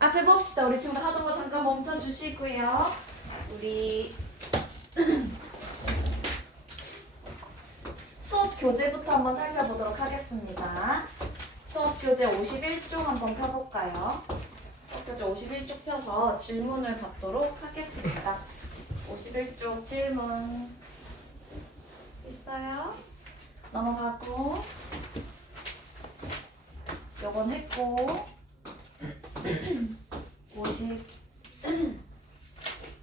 앞에 봅시다. 우리 친구 하던 거 잠깐 멈춰주시고요. 우리 수업 교재부터 한번 살펴보도록 하겠습니다. 수업 교재 51쪽 한번 펴볼까요? 수업 교재 51쪽 펴서 질문을 받도록 하겠습니다. 51쪽 질문 있어요? 넘어가고 요건 했고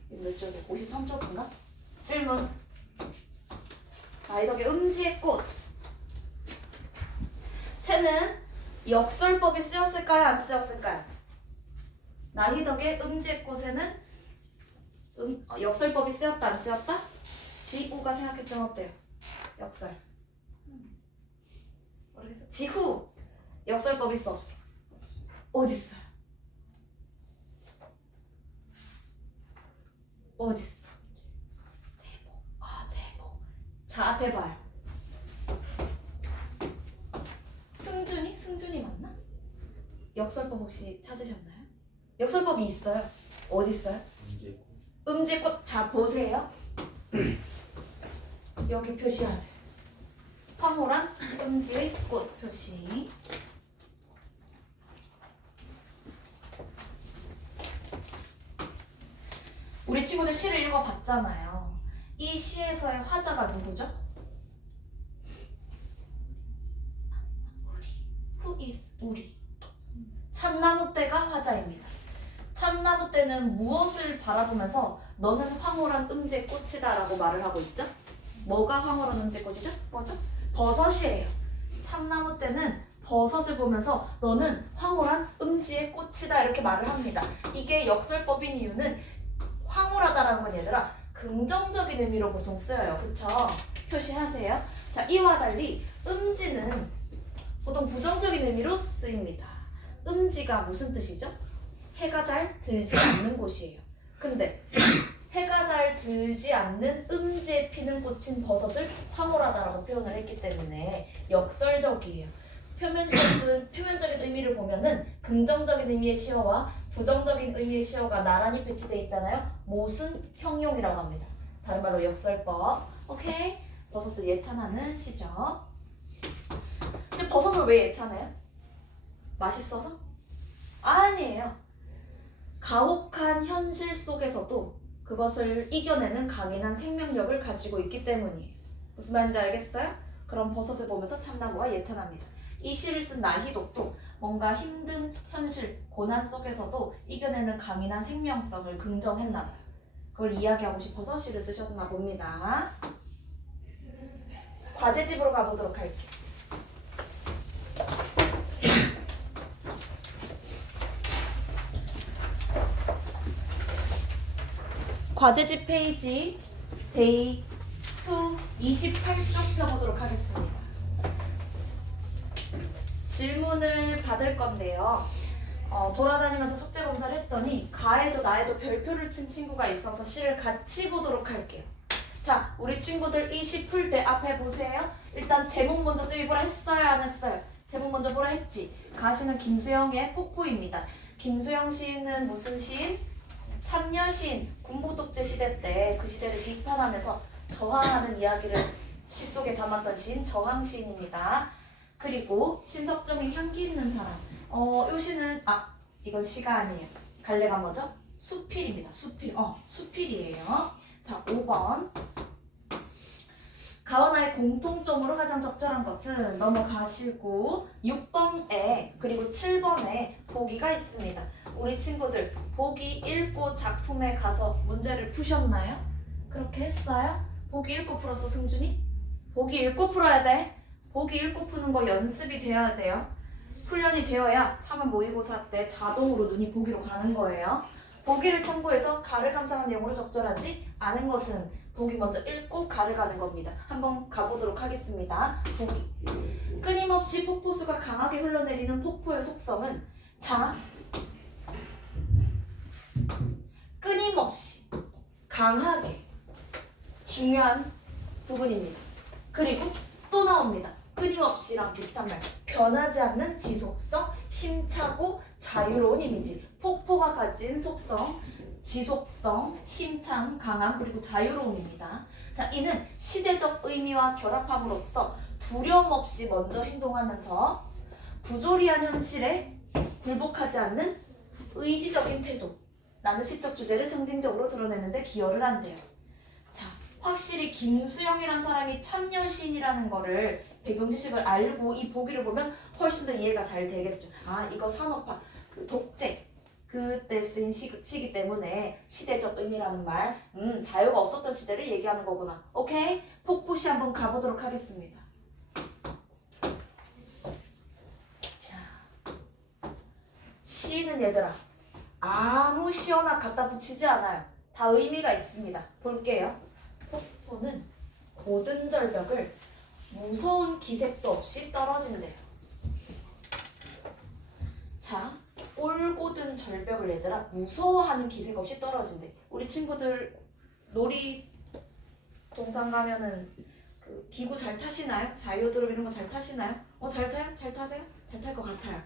몇 쪽이야? 53쪽인가? 질문. 나이덕의 음지의 꽃. 채는 역설법이 쓰였을까요? 안 쓰였을까요? 나희덕의 음지의 꽃에는 역설법이 쓰였다 안 쓰였다? 지우가 생각했을 땐 어때요? 역설. 모르겠어. 지후 역설법 있어 없어? 어딨어요? 어딨어? 제목. 제목. 자, 앞에 봐요. 승준이? 승준이 맞나? 역설법 혹시 찾으셨나요? 역설법이 있어요. 어디 있어요? 음지꽃. 자, 보세요. 여기 표시하세요. 황홀한 음지의 꽃 표시. 우리 친구들 시를 읽어봤잖아요. 이 시에서의 화자가 누구죠? 우리. Who is 우리? 참나무떼가 화자입니다. 참나무떼는 무엇을 바라보면서 너는 황홀한 음지의 꽃이다 라고 말을 하고 있죠? 뭐가 황홀한 음지의 꽃이죠? 뭐죠? 버섯이에요. 참나무떼는 버섯을 보면서 너는 황홀한 음지의 꽃이다 이렇게 말을 합니다. 이게 역설법인 이유는 황홀하다라는 건 얘들아 긍정적인 의미로 보통 쓰여요. 그쵸? 표시하세요. 자, 이와 달리 음지는 보통 부정적인 의미로 쓰입니다. 음지가 무슨 뜻이죠? 해가 잘 들지 않는 곳이에요. 근데 해가 잘 들지 않는 음지에 피는 꽃인 버섯을 황홀하다라고 표현을 했기 때문에 역설적이에요. 표면적인 의미를 보면은 긍정적인 의미의 시어와 부정적인 의미의 시어가 나란히 배치되어 있잖아요. 모순 형용이라고 합니다. 다른 말로 역설법. 오케이? 버섯을 예찬하는 시죠. 근데 버섯을 왜 예찬해요? 맛있어서? 아니에요. 가혹한 현실 속에서도 그것을 이겨내는 강인한 생명력을 가지고 있기 때문이에요. 무슨 말인지 알겠어요? 그럼 버섯을 보면서 참나무가 예찬합니다. 이 시를 쓴 나희덕도 뭔가 힘든 현실, 고난 속에서도 이겨내는 강인한 생명성을 긍정했나 봐요. 그걸 이야기하고 싶어서 시를 쓰셨나 봅니다. 과제집으로 가보도록 할게요. 과제집 페이지 데이 2 28쪽 펴보도록 하겠습니다. 질문을 받을 건데요. 돌아다니면서 숙제 검사를 했더니 가에도 나에도 별표를 친 친구가 있어서 시를 같이 보도록 할게요. 자, 우리 친구들 이 시 풀 때 앞에 보세요. 일단 제목 먼저 쓰기 보라 했어요? 안 했어요? 제목 먼저 보라 했지? 가시는 김수영의 폭포입니다. 김수영 시인은 무슨 시인? 참여 시인. 군부독재 시대 때 그 시대를 비판하면서 저항하는 이야기를 시 속에 담았던 시인 저항 시인입니다. 그리고 신석정의 향기 있는 사람. 요 시는 이건 시가 아니에요. 갈래가 뭐죠? 수필입니다. 수필. 수필이에요. 자, 5번. 가와나의 공통점으로 가장 적절한 것은 넘어가시고 6번에 그리고 7번에 보기가 있습니다. 우리 친구들 보기 읽고 작품에 가서 문제를 푸셨나요? 그렇게 했어요? 보기 읽고 풀었어, 승준이? 보기 읽고 풀어야 돼. 보기 읽고 푸는 거 연습이 돼야 돼요. 훈련이 되어야 3월 모의고사 때 자동으로 눈이 보기로 가는 거예요. 보기를 참고해서 가를 감상한 내용으로 적절하지 않은 것은 보기 먼저 읽고 가를 가는 겁니다. 한번 가보도록 하겠습니다. 보기. 끊임없이 폭포수가 강하게 흘러내리는 폭포의 속성은 자, 끊임없이 강하게 중요한 부분입니다. 그리고 또 나옵니다. 끊임없이랑 비슷한 말. 변하지 않는 지속성, 힘차고 자유로운 이미지. 폭포가 가진 속성, 지속성, 힘찬, 강함, 그리고 자유로움입니다. 자, 이는 시대적 의미와 결합함으로써 두려움 없이 먼저 행동하면서 부조리한 현실에 굴복하지 않는 의지적인 태도라는 시적 주제를 상징적으로 드러내는데 기여를 한대요. 자, 확실히 김수영이라는 사람이 참여 시인이라는 거를 배경 지식을 알고 이 보기를 보면 훨씬 더 이해가 잘 되겠죠. 아, 이거 산업화, 그 독재 그때 쓴 시기 때문에 시대적 의미라는 말, 자유가 없었던 시대를 얘기하는 거구나. 오케이? 폭포시 한번 가보도록 하겠습니다. 자, 시는 얘들아 아무 시어나 갖다 붙이지 않아요. 다 의미가 있습니다. 볼게요. 폭포는 고든 절벽을 무서운 기색도 없이 떨어진대요. 자, 올곧은 절벽을 얘들아 무서워하는 기색 없이 떨어진대. 우리 친구들 놀이동산 가면은 그 기구 잘 타시나요? 자유드롭 이런 거 잘 타시나요? 잘 타요? 잘 타세요? 잘 탈 것 같아요.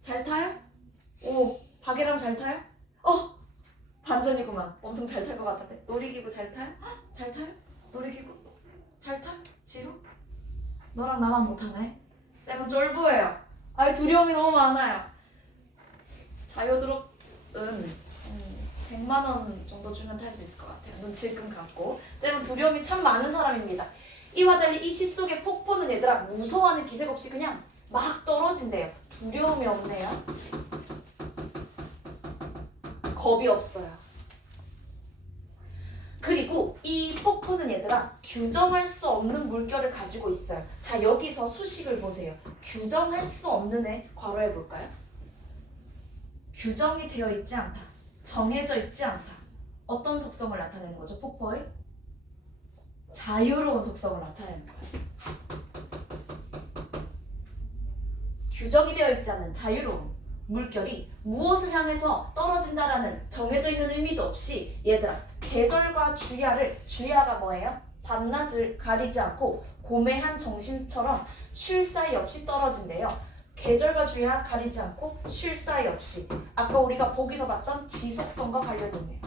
잘 타요? 오, 박예람 잘 타요? 반전이구만. 엄청 잘 탈 것 같은데. 놀이기구 잘 타요? 잘 타요? 놀이기구 잘 타? 지루? 너랑 나만 못하네. 쌤은 쫄보예요. 두려움이 너무 많아요. 자유드롭은 100만 원 정도 주면 탈 수 있을 것 같아요. 눈 질끈 감고. 쌤은 두려움이 참 많은 사람입니다. 이와 달리 이 시 속의 폭포는 얘들아 무서워하는 기색 없이 그냥 막 떨어진대요. 두려움이 없네요. 겁이 없어요. 그리고 이 폭포는 얘들아 규정할 수 없는 물결을 가지고 있어요. 자, 여기서 수식을 보세요. 규정할 수 없는 애 괄호해 볼까요? 규정이 되어 있지 않다. 정해져 있지 않다. 어떤 속성을 나타내는 거죠? 폭포의 자유로운 속성을 나타내는 거예요. 규정이 되어 있지 않는 자유로운 물결이 무엇을 향해서 떨어진다라는 정해져 있는 의미도 없이 얘들아 계절과 주야가 뭐예요? 밤낮을 가리지 않고 고매한 정신처럼 쉴 사이 없이 떨어진대요. 계절과 주야 가리지 않고 쉴 사이 없이. 아까 우리가 보기서 봤던 지속성과 관련있네요.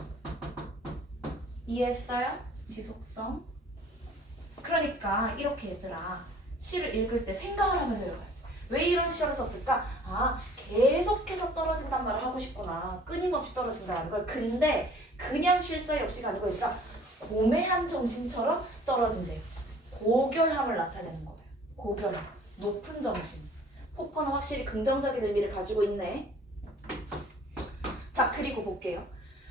이해했어요? 지속성. 그러니까 이렇게 얘들아 시를 읽을 때 생각을 하면서 읽어요. 왜 이런 시어를 썼을까? 계속해서 떨어진단 말을 하고 싶구나. 끊임없이 떨어진다는 걸. 근데 그냥 쉴 사이 없이가 아니고 얘들아 고매한 정신처럼 떨어진대요. 고결함을 나타내는 거예요. 고결함. 높은 정신. 폭포는 확실히 긍정적인 의미를 가지고 있네. 자, 그리고 볼게요.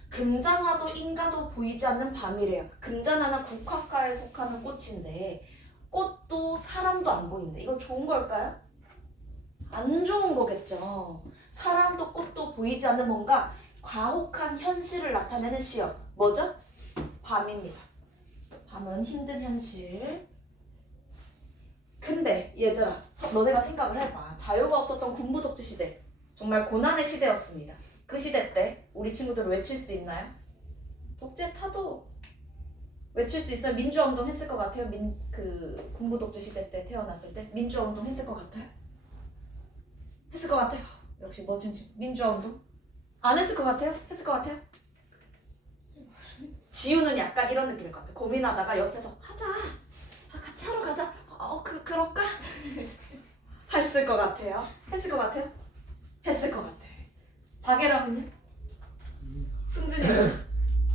금잔화도 인가도 보이지 않는 밤이래요. 금잔화는 국화과에 속하는 꽃인데 꽃도 사람도 안 보인대. 이거 좋은 걸까요? 안 좋은 거겠죠. 사람도 꽃도 보이지 않는 뭔가 과혹한 현실을 나타내는 시어. 뭐죠? 밤입니다. 밤은 힘든 현실. 근데 얘들아 너네가 생각을 해봐. 자유가 없었던 군부독재 시대, 정말 고난의 시대였습니다. 그 시대 때 우리 친구들 외칠 수 있나요? 독재 타도 외칠 수 있어요? 민주화운동 했을 것 같아요? 군부독재 시대 때 태어났을 때 민주화운동 했을 것 같아요? 했을 것 같아요. 역시 멋진 친구. 민주화운동 안 했을 것 같아요? 했을 것 같아요? 지우는 약간 이런 느낌일 것 같아. 고민하다가 옆에서 하자. 같이 하러 가자. 그럴까? 했을 것 같아요. 했을 것 같아요? 했을 것 같아. 박예람은요? 승준이는?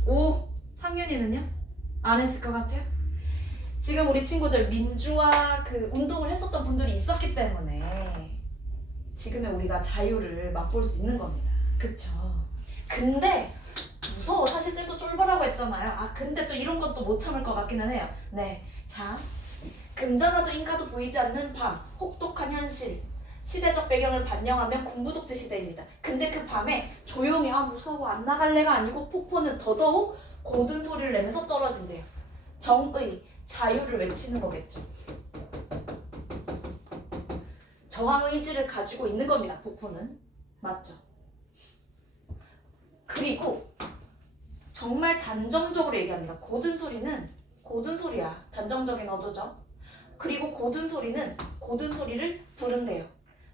오, 상윤이는요? 안 했을 것 같아요? 지금 우리 친구들 민주화 운동을 했었던 분들이 있었기 때문에 지금의 우리가 자유를 맛볼 수 있는 겁니다. 그쵸? 근데 무서워. 사실 쌤도 쫄보라고 했잖아요. 근데 또 이런 것도 못 참을 것 같기는 해요. 네, 자, 금잔화도 인가도 보이지 않는 밤, 혹독한 현실, 시대적 배경을 반영하면 군부독재 시대입니다. 근데 그 밤에 조용히 무서워 안 나갈래가 아니고 폭포는 더더욱 고든 소리를 내면서 떨어진대요. 정의, 자유를 외치는 거겠죠. 저항 의지를 가지고 있는 겁니다. 폭포는. 맞죠? 그리고 정말 단정적으로 얘기합니다. 고든 소리는 고든 소리야. 단정적인 어조죠. 그리고 고든 소리는 고든 소리를 부른대요.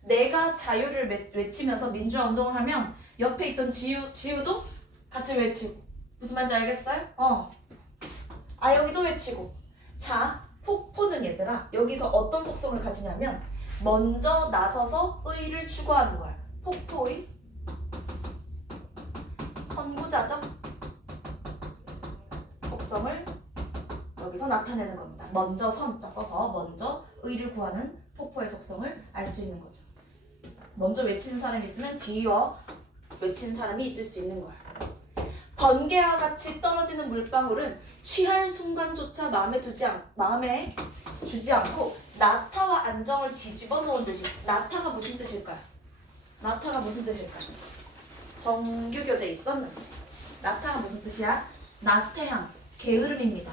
내가 자유를 외치면서 민주화 운동을 하면 옆에 있던 지우도 같이 외치고. 무슨 말인지 알겠어요? 여기도 외치고. 자, 폭포는 얘들아 여기서 어떤 속성을 가지냐면 먼저 나서서 의를 추구하는 거야. 폭포의 선구자적 속성을 여기서 나타내는 겁니다. 먼저 선자 써서 먼저 의를 구하는 폭포의 속성을 알 수 있는 거죠. 먼저 외치는 사람이 있으면 뒤이어 외치는 사람이 있을 수 있는 거야. 번개와 같이 떨어지는 물방울은 취할 순간조차 마음에 주지 않고 나타와 안정을 뒤집어 놓은 듯이. 나타가 무슨 뜻일까요? 나타가 무슨 뜻일까요? 정규교재 있었는데 나타가 무슨 뜻이야? 나태함, 게으름입니다.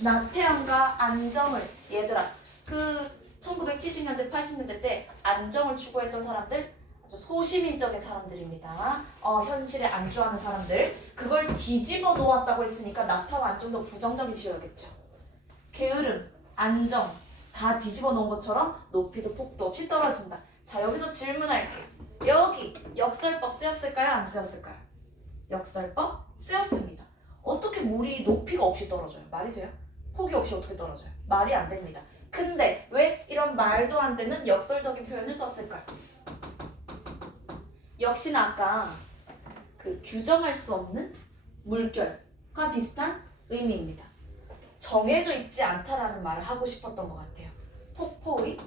나태함과 안정을 얘들아 1970년대 80년대 때 안정을 추구했던 사람들 아주 소시민적인 사람들입니다. 현실에 안주하는 사람들 그걸 뒤집어 놓았다고 했으니까 나타와 안정도 부정적이셔야겠죠. 게으름, 안정 다 뒤집어 놓은 것처럼 높이도 폭도 없이 떨어진다. 자 여기서 질문할게요. 여기 역설법 쓰였을까요? 안 쓰였을까요? 역설법 쓰였습니다. 어떻게 물이 높이가 없이 떨어져요? 말이 돼요? 폭이 없이 어떻게 떨어져요? 말이 안 됩니다. 근데 왜 이런 말도 안 되는 역설적인 표현을 썼을까요? 역시나 아까 규정할 수 없는 물결과 비슷한 의미입니다. 정해져 있지 않다라는 말을 하고 싶었던 것 같아요. 폭포의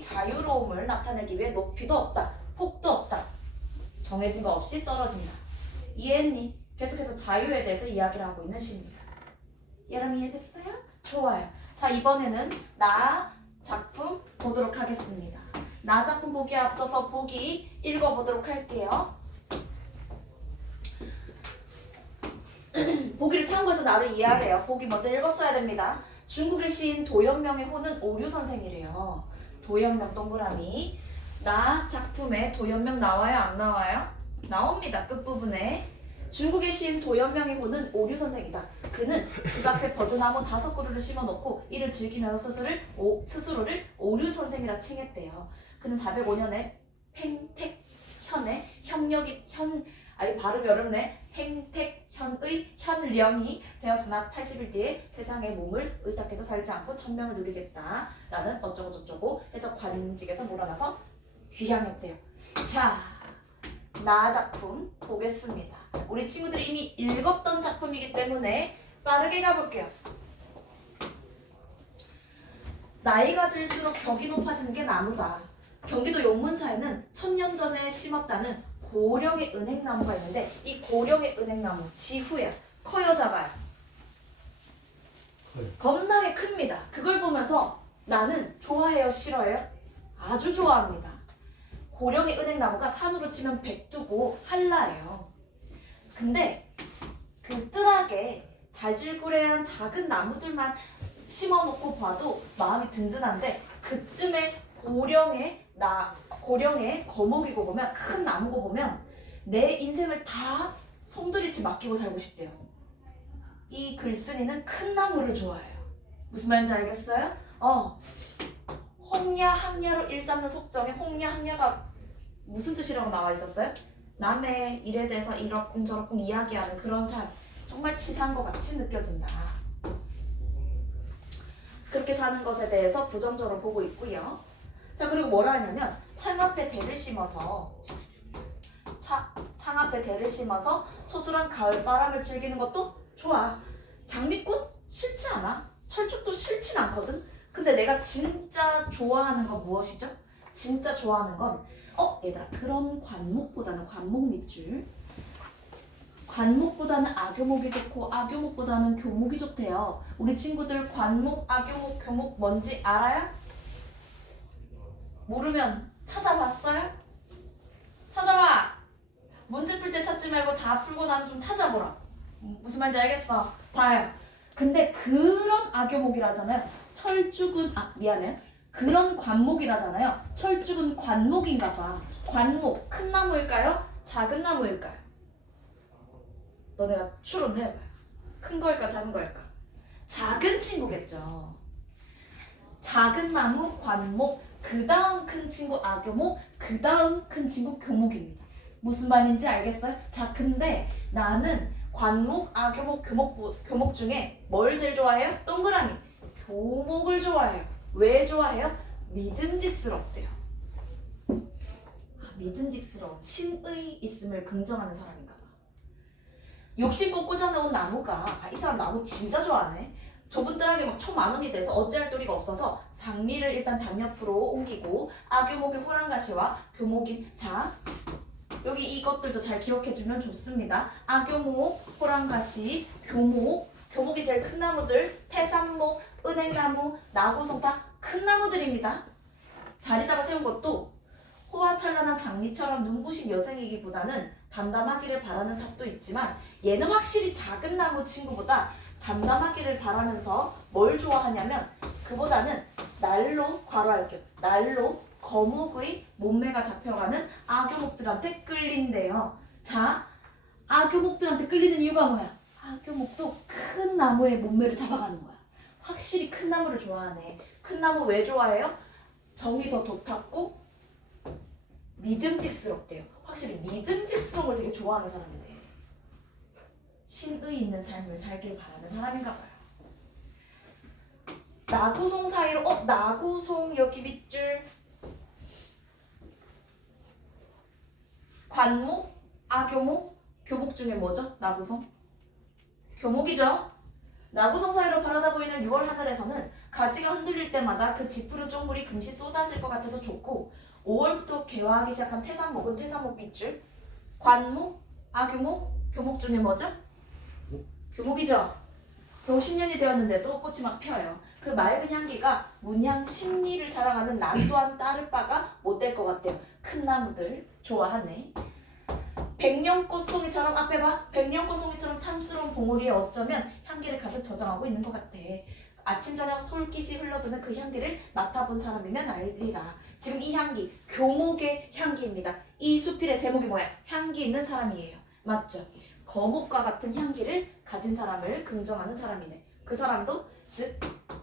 자유로움을 나타내기 위해 높이도 없다, 폭도 없다. 정해진 거 없이 떨어진다. 이해했니? 계속해서 자유에 대해서 이야기를 하고 있는 시입니다. 여러분 이해됐어요? 좋아요. 자 이번에는 나 작품 보도록 하겠습니다. 나 작품 보기에 앞서서 보기 읽어보도록 할게요. 보기를 참고해서 나를 이해하래요. 보기 먼저 읽었어야 됩니다. 중국의 시인 도연명의 호는 오류선생이래요. 도연명 동그라미. 나 작품에 도연명 나와요? 안 나와요? 나옵니다. 끝부분에. 중국의 시인 도연명의 호는 오류선생이다. 그는 집 앞에 버드나무 5그루를 심어놓고 이를 즐기면서 스스로를 오류선생이라 칭했대요. 그는 405년에 팽택현의 발음이 어렵네. 팽택현의 현령이 되었으나 80일 뒤에 세상의 몸을 의탁해서 살지 않고 천명을 누리겠다 라는 어쩌고저쩌고 해서 관직에서 몰아나서 귀향했대요. 자, 나 작품 보겠습니다. 우리 친구들이 이미 읽었던 작품이기 때문에 빠르게 가볼게요. 나이가 들수록 격이 높아지는 게 나무다. 경기도 용문사에는 1000년 전에 심었다는 고령의 은행나무가 있는데 이 고령의 은행나무 지후야. 커요 작아요? 겁나게 큽니다. 그걸 보면서 나는 좋아해요 싫어해요? 아주 좋아합니다. 고령의 은행나무가 산으로 치면 백두고 한라예요. 근데 그 뜰하게 잘질구레한 작은 나무들만 심어놓고 봐도 마음이 든든한데 그쯤에 고령의 거목이고 보면 큰 나무고 보면 내 인생을 다 송두리째 맡기고 살고 싶대요. 이 글쓴이는 큰 나무를 좋아해요. 무슨 말인지 알겠어요? 홍야 항야로 일삼는 속정에 홍야 항야가 무슨 뜻이라고 나와 있었어요? 남의 일에 대해서 이러쿵저러쿵 이야기하는 그런 삶. 정말 치사한 것 같이 느껴진다. 그렇게 사는 것에 대해서 부정적으로 보고 있고요. 자 그리고 뭐라 하냐면 창 앞에 대를 심어서 소소한 가을바람을 즐기는 것도 좋아. 장미꽃 싫지 않아. 철쭉도 싫진 않거든. 근데 내가 진짜 좋아하는 건 무엇이죠? 진짜 좋아하는 건 얘들아 그런 관목보다는 관목 밑줄. 관목보다는 악교목이 좋고 악교목보다는 교목이 좋대요. 우리 친구들 관목, 악교목, 교목 뭔지 알아요? 모르면 찾아봤어요? 찾아봐! 문제 풀 때 찾지 말고 다 풀고 나면 좀 찾아보라. 무슨 말인지 알겠어? 봐요. 근데 그런 악교목이라잖아요. 철쭉은 미안해요. 그런 관목이라잖아요. 철쭉은 관목인가 봐. 관목, 큰 나무일까요? 작은 나무일까요? 너네가 추론해봐요. 큰 거일까 작은 거일까? 작은 친구겠죠. 작은 나무 관목, 그 다음 큰 친구 악교목, 그 다음 큰 친구 교목입니다. 무슨 말인지 알겠어요? 자, 근데 나는 관목, 악교목, 교목 중에 뭘 제일 좋아해요? 동그라미. 교목을 좋아해요. 왜 좋아해요? 믿음직스럽대요. 믿음직스러운 신의 있음을 긍정하는 사람인가 봐. 욕심껏 꽂아놓은 나무가 이 사람 나무 진짜 좋아하네. 저분들에게 막 초만원이 돼서 어찌할 도리가 없어서 장미를 일단 단옆으로 옮기고 아교목의 호랑가시와 교목인 자 여기 이것들도 잘 기억해두면 좋습니다. 아교목, 호랑가시, 교목이 제일 큰 나무들 태산목, 은행나무, 나고성 다 큰 나무들입니다. 자리 잡아 세운 것도 호화찬란한 장미처럼 눈부신 여생이기보다는 담담하기를 바라는 탓도 있지만 얘는 확실히 작은 나무 친구보다 담담하기를 바라면서 뭘 좋아하냐면 그보다는 날로 괄호할게요. 날로 거목의 몸매가 잡혀가는 아교목들한테 끌린대요. 자, 아교목들한테 끌리는 이유가 뭐야? 아교목도 큰 나무의 몸매를 잡아가는 거야. 확실히 큰 나무를 좋아하네. 큰 나무 왜 좋아해요? 정이 더 돋았고 믿음직스럽대요. 확실히 믿음직스러운 걸 되게 좋아하는 사람이네. 신의 있는 삶을 살길 바라는 사람인가 봐요. 나구송 사이로 나구송 여기 밑줄 관목, 아교목, 교목 중에 뭐죠? 나구송? 교목이죠? 나구송 사이로 바라다 보이는 6월 하늘에서는 가지가 흔들릴 때마다 그 지푸른 쪽물이 금시 쏟아질 것 같아서 좋고 5월부터 개화하기 시작한 태산목은 태산목 밑줄 관목, 아교목, 교목 중에 뭐죠? 교목이죠? 겨우 10년이 되었는데도 꽃이 막 펴요. 그 맑은 향기가 문양 심리를 자랑하는 난 또한 따를 바가 못 될 것 같아요. 큰 나무들 좋아하네. 백령꽃송이처럼 앞에 봐. 백령꽃송이처럼 탐스러운 봉우리에 어쩌면 향기를 가득 저장하고 있는 것 같아. 아침 저녁 솔깃이 흘러드는 그 향기를 맡아본 사람이면 알리라. 지금 이 향기, 교목의 향기입니다. 이 수필의 제목이 뭐야? 향기 있는 사람이에요. 맞죠? 거목과 같은 향기를 가진 사람을 긍정하는 사람이네. 그 사람도 즉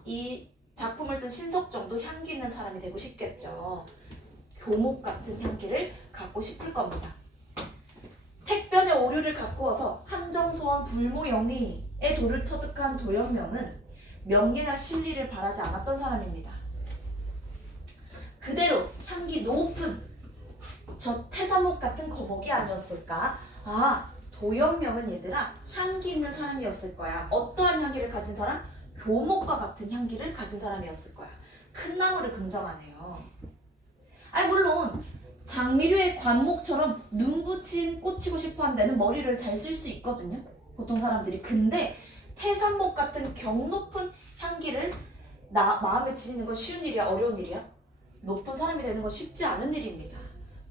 이 작품을 쓴 신석정도 향기 있는 사람이 되고 싶겠죠. 교목 같은 향기를 갖고 싶을 겁니다. 택변의 오류를 가꾸어서 한정소원 불모영리의 도를 터득한 도연명은 명예나 신리를 바라지 않았던 사람입니다. 그대로 향기 높은 저 태사목 같은 거목이 아니었을까? 도연명은 얘들아 향기 있는 사람이었을 거야. 어떠한 향기를 가진 사람? 교목과 같은 향기를 가진 사람이었을 거야. 큰 나무를 긍정하네요. 물론 장미류의 관목처럼 눈부신 꽂히고 싶어하는 데는 머리를 잘 쓸 수 있거든요. 보통 사람들이. 근데 태산목 같은 경 높은 향기를 마음에 지니는 건 쉬운 일이야? 어려운 일이야? 높은 사람이 되는 건 쉽지 않은 일입니다.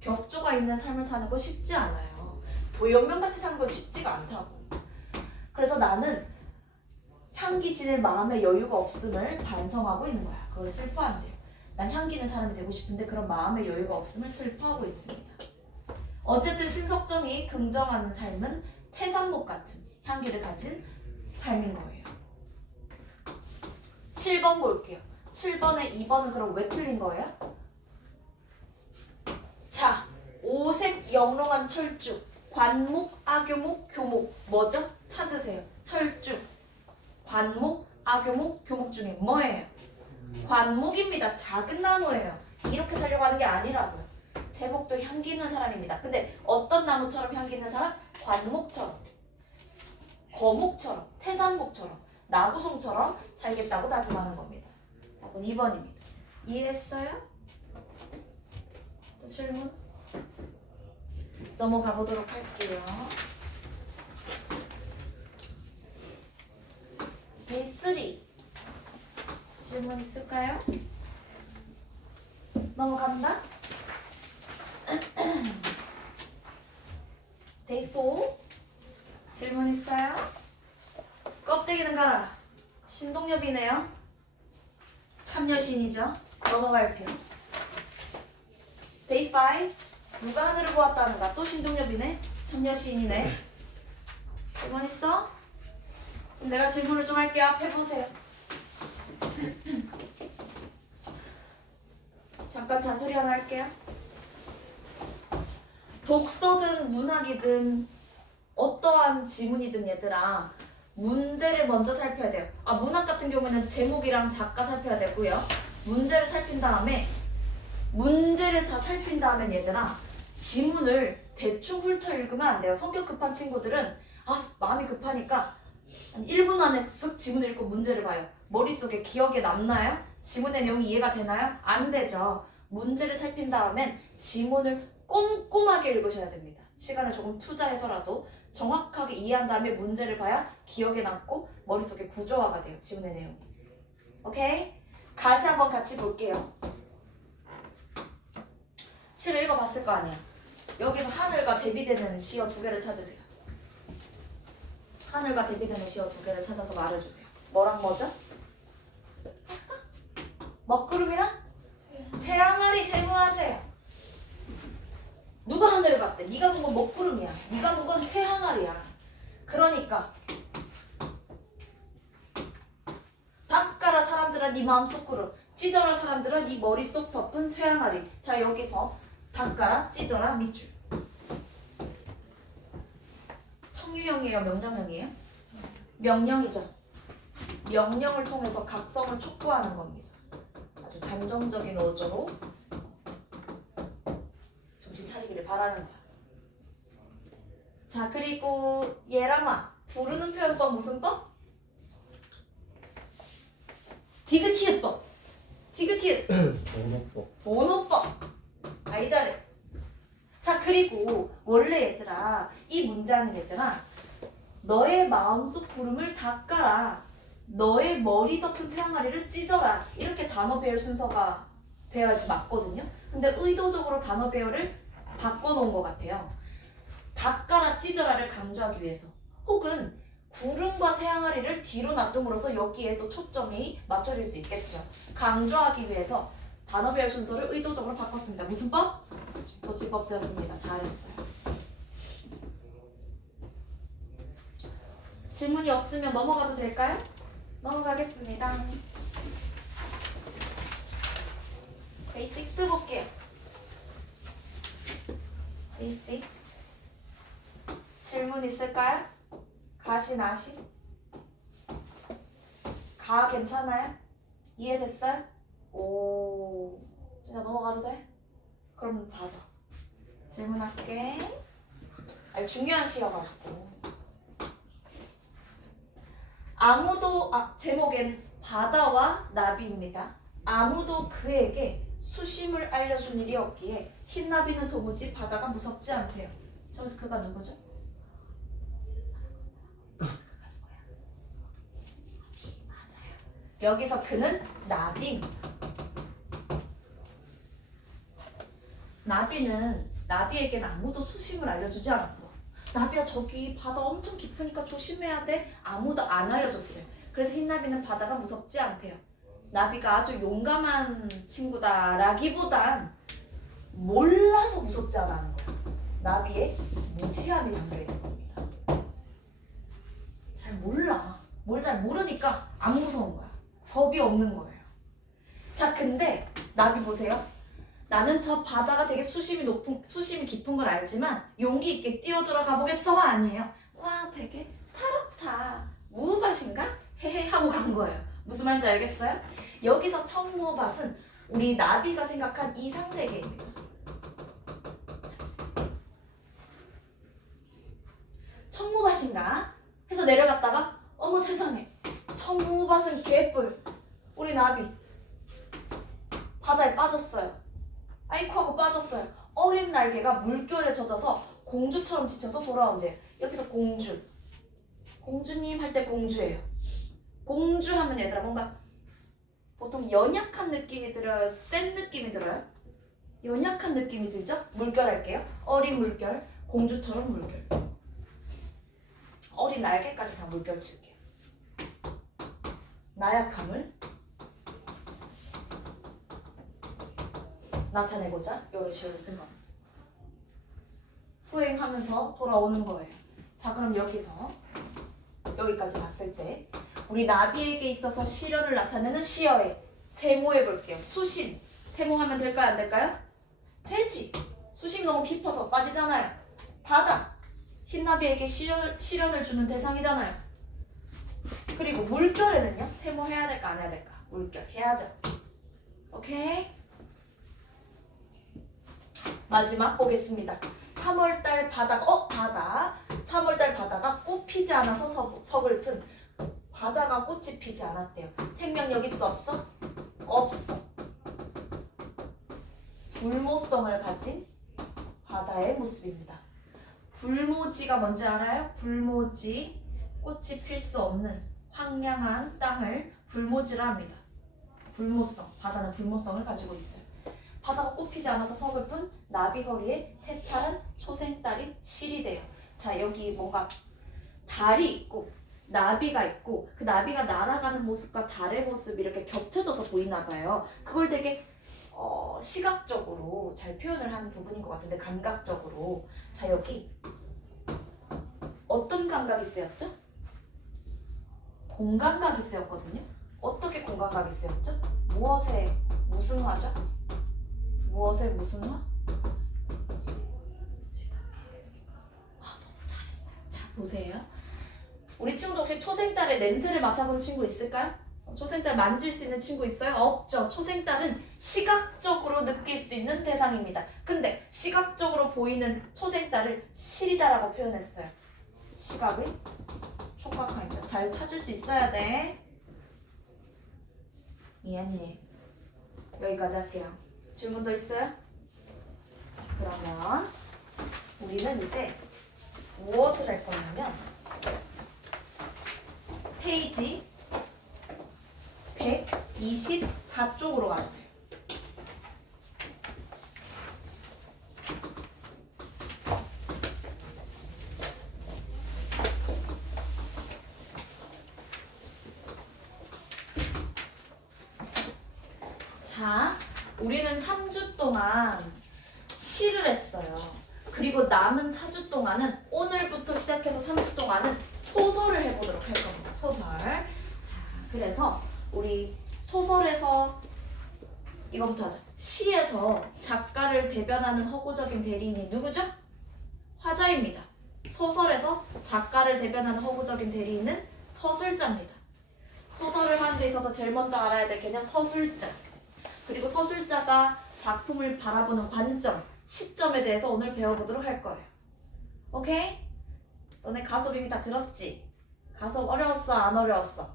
격조가 있는 삶을 사는 건 쉽지 않아요. 도연명같이 사는 건 쉽지가 않다고. 그래서 나는 향기 지닐 마음의 여유가 없음을 반성하고 있는 거야. 그걸 슬퍼한대요. 난 향기 있는 사람이 되고 싶은데 그런 마음의 여유가 없음을 슬퍼하고 있습니다. 어쨌든 신석정이 긍정하는 삶은 태산목 같은 향기를 가진 삶인 거예요. 7번 볼게요. 7번에 2번은 그럼 왜 틀린 거예요? 자, 오색 영롱한 철쭉, 관목, 아교목, 교목 뭐죠? 찾으세요. 철쭉, 관목, 아교목, 교목 중에 뭐예요? 관목입니다. 작은 나무예요. 이렇게 살려고 하는 게 아니라고요. 제목도 향기 있는 사람입니다. 근데 어떤 나무처럼 향기 있는 사람? 관목처럼, 거목처럼, 태산목처럼, 나구송처럼 살겠다고 다짐하는 겁니다. 답은 2번입니다. 이해했어요? 또 질문? 넘어가 보도록 할게요. Day 3 질문 있을까요? 넘어간다. Day 4 질문 있어요? 껍데기는 가라. 신동엽이네요. 참여신이죠. 넘어갈게요. Day 5 누가 하늘을 보았다는가? 또 신동엽이네. 참여시인이네. 질문 있어? 그럼 내가 질문을 좀 할게요. 앞에 보세요. 잠깐 잔소리 하나 할게요. 독서든 문학이든 어떠한 지문이든 얘들아 문제를 먼저 살펴야 돼요. 문학 같은 경우에는 제목이랑 작가 살펴야 되고요. 문제를 살핀 다음에 문제를 다 살핀 다음에 얘들아 지문을 대충 훑어 읽으면 안 돼요. 성격 급한 친구들은 마음이 급하니까 한 1분 안에 쓱 지문을 읽고 문제를 봐요. 머릿속에 기억에 남나요? 지문의 내용이 이해가 되나요? 안 되죠. 문제를 살핀 다음엔 지문을 꼼꼼하게 읽으셔야 됩니다. 시간을 조금 투자해서라도 정확하게 이해한 다음에 문제를 봐야 기억에 남고 머릿속에 구조화가 돼요. 지문의 내용이. 오케이? 가시 한번 같이 볼게요. 시를 읽어봤을 거 아니야. 여기서 하늘과 대비되는 시어 2개를 찾으세요. 하늘과 대비되는 시어 2개를 찾아서 말해주세요. 뭐랑 뭐죠? 먹구름이랑 새항아리 세무하세요. 누가 하늘을 봤대? 네가 본 건 먹구름이야. 네가 본 건 새항아리야. 그러니까 닦아라 사람들아 네 마음속 구름, 찢어라 사람들아 네 머릿속 덮은 새항아리. 자 여기서 닦아라, 찢어라, 밑줄. 청유형이에요? 명령형이에요? 명령이죠. 명령을 통해서 각성을 촉구하는 겁니다. 아주 단정적인 어조로 정신 차리기를 바라는 거야. 자 그리고 얘랑아 부르는 표현법 무슨 법? 디귿히읗법. 디귿히읗. 번호법. 번호법. 아이 잘해. 자 그리고 원래 얘들아 이 문장은 얘들아 너의 마음속 구름을 닦아라, 너의 머리 덮은 새항아리를 찢어라 이렇게 단어 배열 순서가 되어야지 맞거든요. 근데 의도적으로 단어 배열을 바꿔놓은 것 같아요. 닦아라 찢어라를 강조하기 위해서, 혹은 구름과 새항아리를 뒤로 놔둠으로써 여기에 또 초점이 맞춰질 수 있겠죠. 강조하기 위해서 단어 배열 순서를 의도적으로 바꿨습니다. 무슨 법? 도치법 쓰였습니다. 잘했어요. 질문이 없으면 넘어가도 될까요? 넘어가겠습니다. 베이식스 볼게요. 베이식스. 질문 있을까요? 가시 나시? 가 괜찮아요? 이해됐어요? 오, 진짜 넘어가도 돼? 그럼 봐봐. 질문할게. 중요한 시여가지고. 아무도 제목엔 바다와 나비입니다. 아무도 그에게 수심을 알려준 일이 없기에 흰나비는 도무지 바다가 무섭지 않대요. 저기서 그가 누구죠? 맞아요. 여기서 그는 나비입니다. 나비에게는 아무도 수심을 알려주지 않았어. 나비야 저기 바다 엄청 깊으니까 조심해야 돼. 아무도 안 알려줬어요. 그래서 흰나비는 바다가 무섭지 않대요. 나비가 아주 용감한 친구다라기보단 몰라서 무섭지 않아하는 거야. 나비의 무지함이 담겨있는 겁니다. 잘 몰라. 뭘 잘 모르니까 안 무서운 거야. 겁이 없는 거예요. 자 근데 나비 보세요. 나는 저 바다가 되게 수심이 깊은 걸 알지만 용기 있게 뛰어들어가 보겠어가 아니에요. 와 되게 타락타 무밭인가? 헤헤 하고 간 거예요. 무슨 말인지 알겠어요? 여기서 청무밭은 우리 나비가 생각한 이상세계입니다. 청무밭인가? 해서 내려갔다가 어머 세상에 청무밭은 개뿔. 우리 나비 바다에 빠졌어요. 아이쿠 하고 빠졌어요. 어린 날개가 물결에 젖어서 공주처럼 지쳐서 돌아온대요. 여기서 공주님 할 때 공주예요. 공주 하면 얘들아 뭔가 보통 연약한 느낌이 들어요? 센 느낌이 들어요? 연약한 느낌이 들죠? 물결 할게요. 어린 물결, 공주처럼 물결. 어린 날개까지 다 물결 칠게요. 나약함을 나타내고자 이런 식으로 쓴 겁니다. 후행하면서 돌아오는 거예요. 자 그럼 여기서 여기까지 봤을 때 우리 나비에게 있어서 시련을 나타내는 시어에 세모해 볼게요. 수심. 세모하면 될까요? 안 될까요? 되지. 수심 너무 깊어서 빠지잖아요. 바다. 흰나비에게 시련을 주는 대상이잖아요. 그리고 물결에는요. 세모해야 될까 안 해야 될까? 물결 해야죠. 오케이? 마지막 보겠습니다. 3월달 바다가 바다. 3월달 바다가 꽃 피지 않아서 서글픈. 바다가 꽃이 피지 않았대요. 생명력 있어 없어? 없어. 불모성을 가진 바다의 모습입니다. 불모지가 뭔지 알아요? 불모지, 꽃이 필 수 없는 황량한 땅을 불모지라 합니다. 불모성, 바다는 불모성을 가지고 있어요. 바다가 꽃 피지 않아서 서글픈 나비 허리에 새파란 초생달인 실이 돼요. 자, 여기 뭔가 달이 있고 나비가 있고 그 나비가 날아가는 모습과 달의 모습이 이렇게 겹쳐져서 보이나 봐요. 그걸 되게 시각적으로 잘 표현을 하는 부분인 것 같은데 감각적으로. 자, 여기 어떤 감각이 쓰였죠? 공감각이 쓰였거든요. 어떻게 공감각이 쓰였죠? 무엇에 무슨 화죠? 무엇에 무슨 화? 너무 잘했어요. 자, 보세요. 우리 친구도 혹시 초생달의 냄새를 맡아본 친구 있을까요? 초생달 만질 수 있는 친구 있어요? 없죠. 초생달은 시각적으로 느낄 수 있는 대상입니다. 근데 시각적으로 보이는 초생달을 실이다라고 표현했어요. 시각의 촉각화입니다. 잘 찾을 수 있어야 돼. 이해님. 여기까지 할게요. 질문 더 있어요? 자, 그러면 우리는 이제 무엇을 할 거냐면 페이지 124쪽으로 가주세요. 자, 우리는 3주 동안 시를 했어요. 그리고 남은 4주 동안은 오늘부터 시작해서 3주 동안은 소설을 해보도록 할 겁니다. 소설. 자, 그래서 우리 소설에서 이거부터 하자. 시에서 작가를 대변하는 허구적인 대리인이 누구죠? 화자입니다. 소설에서 작가를 대변하는 허구적인 대리인은 서술자입니다. 소설을 하는 데 있어서 제일 먼저 알아야 될 개념 서술자. 그리고 서술자가 작품을 바라보는 관점, 시점에 대해서 오늘 배워보도록 할 거예요. 오케이? 너네 가솔 이미 다 들었지? 가솔 어려웠어? 안 어려웠어?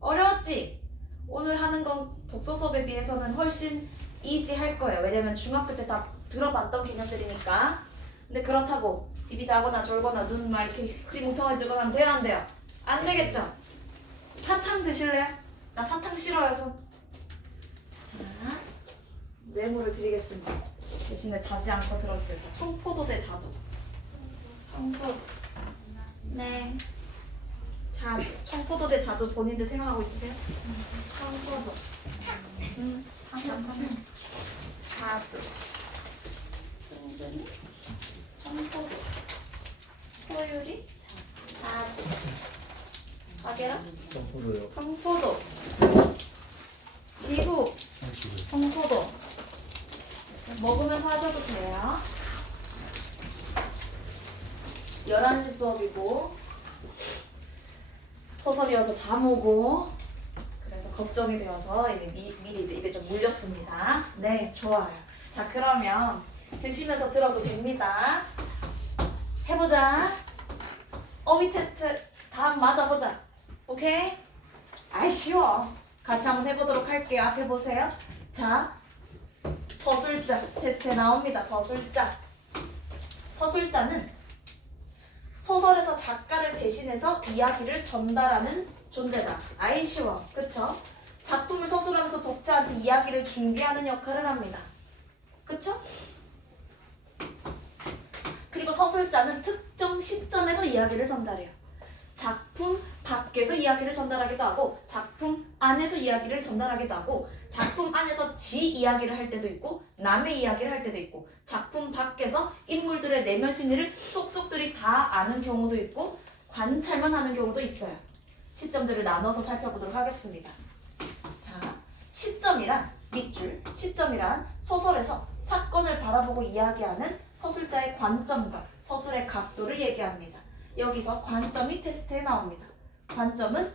어려웠지? 오늘 하는 건 독서 수업에 비해서는 훨씬 easy 할 거예요. 왜냐면 중학교 때 다 들어봤던 개념들이니까. 근데 그렇다고 입이 자거나 졸거나 눈 막 이렇게 크림 뭉텅하게 뜨거나 하면 돼요? 안 돼요? 안 되겠죠? 사탕 드실래요? 나 사탕 싫어요. 손. 자, 뇌물을 드리겠습니다. 대신에 자지 않고 들어주세요. 자, 청포도 대 자두. 청포도. 네. 자두. 청포도 대 자두 본인들 생각하고 있으세요? 청포도. 상관없어. 자두. 승준이. 청포도. 소율이. 자두. 가게라. 청포도요. 청포도. 지구. 청포도. 먹으면서 하셔도 돼요. 11시 수업이고 소설이어서 잠 오고 그래서 걱정이 되어서 이게 미리 이제 입에 좀 물렸습니다. 네, 좋아요. 자, 그러면 드시면서 들어도 됩니다. 해보자. 어휘 테스트 다음 맞아보자. 오케이? 아이 쉬워. 같이 한번 해보도록 할게요. 앞에 보세요. 자, 서술자 테스트에 나옵니다. 서술자. 서술자는 소설에서 작가를 대신해서 이야기를 전달하는 존재다. 아이 쉬워. 그쵸? 작품을 서술하면서 독자한테 이야기를 중개하는 역할을 합니다. 그쵸? 그리고 서술자는 특정 시점에서 이야기를 전달해요. 작품 밖에서 이야기를 전달하기도 하고 작품 안에서 이야기를 전달하기도 하고 작품 안에서 지 이야기를 할 때도 있고 남의 이야기를 할 때도 있고 작품 밖에서 인물들의 내면 심리를 속속들이 다 아는 경우도 있고 관찰만 하는 경우도 있어요. 시점들을 나눠서 살펴보도록 하겠습니다. 자, 시점이란 밑줄, 시점이란 소설에서 사건을 바라보고 이야기하는 서술자의 관점과 서술의 각도를 얘기합니다. 여기서 관점이 테스트에 나옵니다. 관점은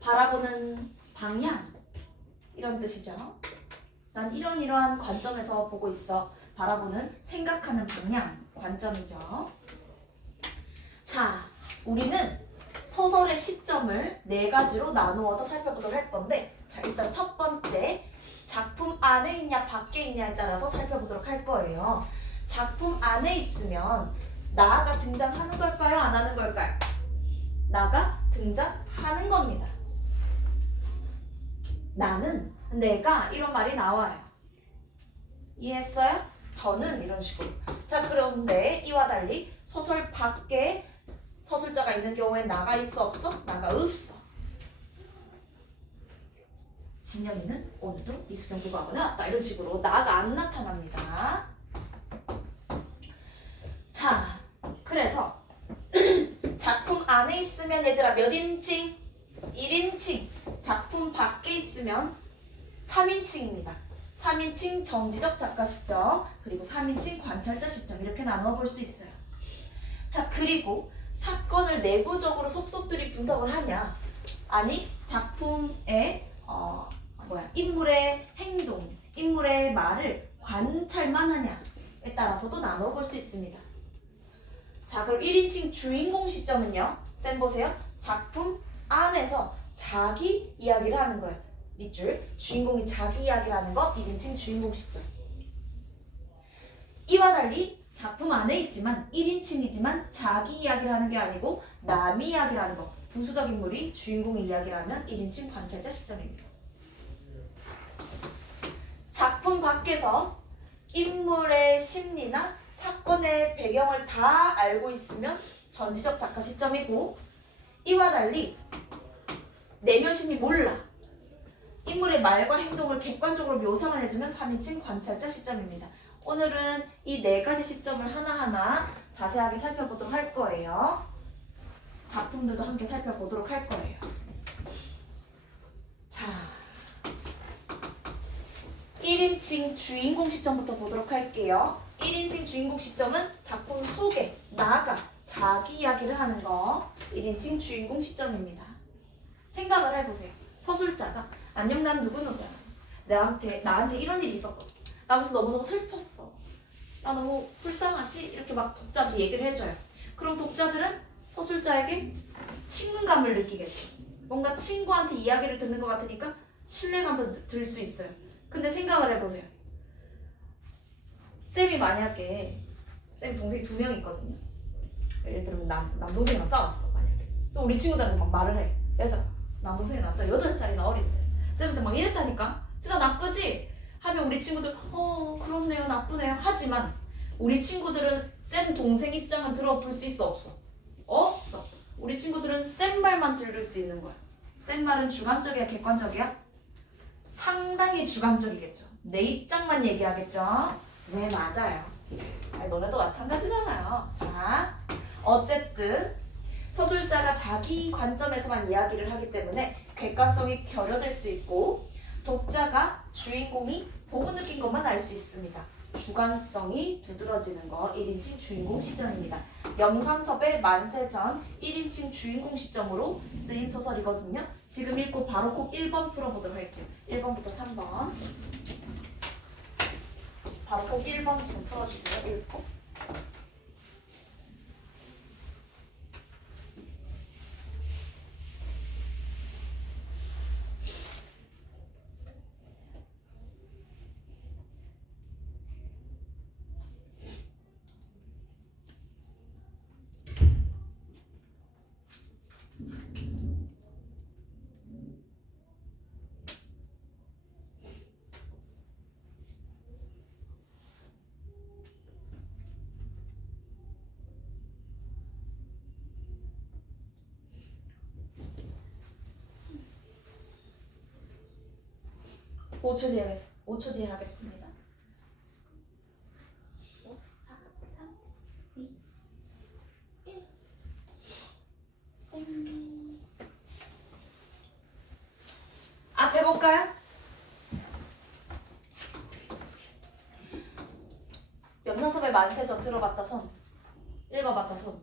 바라보는 방향 이런 뜻이죠. 난 이러한 관점에서 보고 있어. 바라보는 생각하는 방향 관점이죠. 자, 우리는 소설의 시점을 4가지로 나누어서 살펴보도록 할 건데, 자, 일단 첫 번째, 작품 안에 있냐 밖에 있냐에 따라서 살펴보도록 할 거예요. 작품 안에 있으면 나가 등장하는 걸까요? 안 하는 걸까요? 나가 등장하는 겁니다. 나는, 내가 이런 말이 나와요. 이해했어요? 저는 이런 식으로. 자, 그런데 이와 달리 소설 밖에 서술자가 있는 경우엔 나가 있어 없어? 나가 없어. 진영이는 오늘도 이수경 국어학원에 왔다. 이런 식으로 나가 안 나타납니다. 자, 그래서 작품 안에 있으면 얘들아 몇 인칭? 1인칭. 작품 밖에 있으면 3인칭입니다. 3인칭 정지적 작가 시점, 그리고 3인칭 관찰자 시점 이렇게 나누어 볼 수 있어요. 자, 그리고 사건을 내부적으로 속속들이 분석을 하냐, 아니 작품의 인물의 행동, 인물의 말을 관찰만 하냐에 따라서도 나눠 볼 수 있습니다. 자, 그럼 1인칭 주인공 시점은요, 쌤 보세요. 작품 안에서 자기 이야기를 하는 거예요. 밑줄, 주인공이 자기 이야기를 하는 거 1인칭 주인공 시점. 이와 달리 작품 안에 있지만 1인칭이지만 자기 이야기를 하는 게 아니고 남이 이야기를 하는 거, 부수적 인물이 주인공의 이야기를 하면 1인칭 관찰자 시점입니다. 작품 밖에서 인물의 심리나 사건의 배경을 다 알고 있으면 전지적 작가 시점이고, 이와 달리 내면 심리 몰라, 인물의 말과 행동을 객관적으로 묘사만 해주면 3인칭 관찰자 시점입니다. 오늘은 이 4가지 시점을 하나하나 자세하게 살펴보도록 할 거예요. 작품들도 함께 살펴보도록 할 거예요. 자, 1인칭 주인공 시점부터 보도록 할게요. 1인칭 주인공 시점은 작품 속에 나가 자기 이야기를 하는 거 1인칭 주인공 시점입니다. 생각을 해보세요. 서술자가 안녕 난 누구누구야. 나한테 이런 일이 있었거든. 나 그래서 너무너무 슬펐어. 나 너무 불쌍하지? 이렇게 막 독자한테 얘기를 해줘요. 그럼 독자들은 서술자에게 친근감을 느끼겠죠. 뭔가 친구한테 이야기를 듣는 것 같으니까 신뢰감도 들 수 있어요. 근데 생각을 해보세요. 쌤이 만약에 쌤 동생이 2명 있거든요. 예를 들면 남동생이랑 싸웠어. 만약에. 그래서 우리 친구들한테 막 말을 해. 얘들아, 남동생이 나보다 8살이나 어린데 쌤한테 막 이랬다니까? 진짜 나쁘지? 하면 우리 친구들 그렇네요, 나쁘네요. 하지만 우리 친구들은 쌤 동생 입장은 들어볼 수 있어 없어? 없어. 우리 친구들은 쌤 말만 들을 수 있는 거야. 쌤 말은 주관적이야 객관적이야? 상당히 주관적이겠죠. 내 입장만 얘기하겠죠. 네, 맞아요. 아니, 너네도 마찬가지잖아요. 자, 어쨌든 서술자가 자기 관점에서만 이야기를 하기 때문에 객관성이 결여될 수 있고, 독자가 주인공이 보고 느낀 것만 알 수 있습니다. 주관성이 두드러지는 거 1인칭 주인공 시점입니다. 영상섭의 만세전 1인칭 주인공 시점으로 쓰인 소설이거든요. 지금 읽고 바로 꼭 1번 풀어보도록 할게요. 1번부터 3번. 바로 꼭 1번 지금 풀어주세요. 읽고. 오 초 뒤에 하겠습니다. 5, 4, 3, 2, 1. 염산섭의 만세전 들어봤다 손. 읽어봤다 손.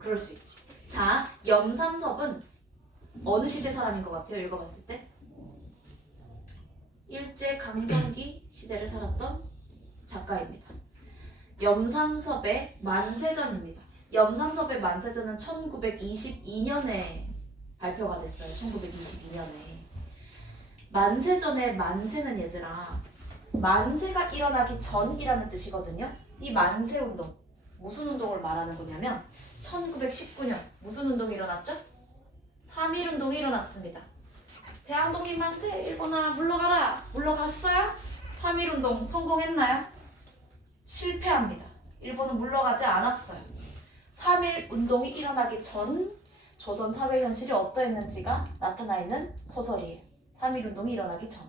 그럴 수 있지. 자, 염삼섭은 어느 시대 사람인 것 같아요? 읽어봤을 때? 일제강점기 시대를 살았던 작가입니다. 염삼섭의 만세전입니다. 염삼섭의 만세전은 1922년에 발표가 됐어요. 1922년에. 만세전의 만세는 얘들아 만세가 일어나기 전이라는 뜻이거든요. 이 만세운동 무슨 운동을 말하는 거냐면 1919년 무슨 운동이 일어났죠? 3.1운동이 일어났습니다. 대한독립 만세! 일본아 물러가라! 물러갔어요? 3.1운동 성공했나요? 실패합니다. 일본은 물러가지 않았어요. 3.1운동이 일어나기 전 조선 사회 현실이 어떠했는지가 나타나 있는 소설이에요. 3.1운동이 일어나기 전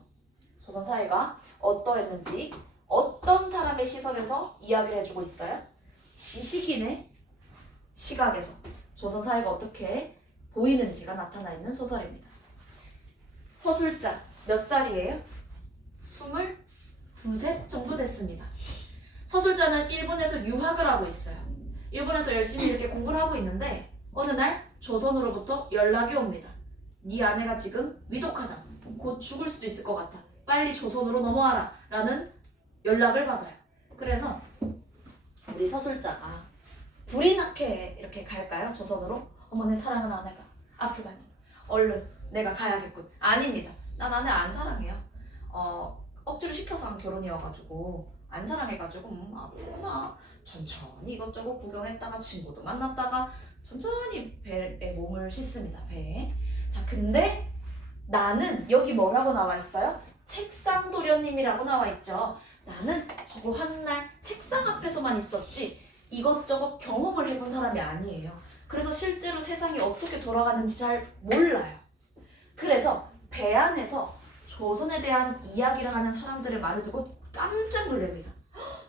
조선 사회가 어떠했는지 어떤 사람의 시선에서 이야기를 해주고 있어요? 지식인의 시각에서 조선 사회가 어떻게 보이는지가 나타나 있는 소설입니다. 서술자 몇 살이에요? 22세 정도 됐습니다. 서술자는 일본에서 유학을 하고 있어요. 일본에서 열심히 이렇게 공부를 하고 있는데 어느 날 조선으로부터 연락이 옵니다. 네 아내가 지금 위독하다. 곧 죽을 수도 있을 것 같아. 빨리 조선으로 넘어와라 라는 연락을 받아요. 그래서 우리 서술자가 불이 나게 이렇게 갈까요? 조선으로? 어머 내 사랑하는 아내가 아프다니 얼른 내가 가야겠군. 아닙니다. 난 아내 안 사랑해요. 억지로 시켜서 한 결혼이어가지고 안 사랑해가지고 아프구나. 천천히 이것저것 구경했다가 친구도 만났다가 천천히 배에 몸을 싣습니다. 배에. 자 근데 나는 여기 뭐라고 나와 있어요? 책상 도련님이라고 나와 있죠. 나는 하고 한날 책상 앞에서만 있었지 이것저것 경험을 해본 사람이 아니에요. 그래서 실제로 세상이 어떻게 돌아가는지 잘 몰라요. 그래서 배 안에서 조선에 대한 이야기를 하는 사람들의 말을 듣고 깜짝 놀랍니다.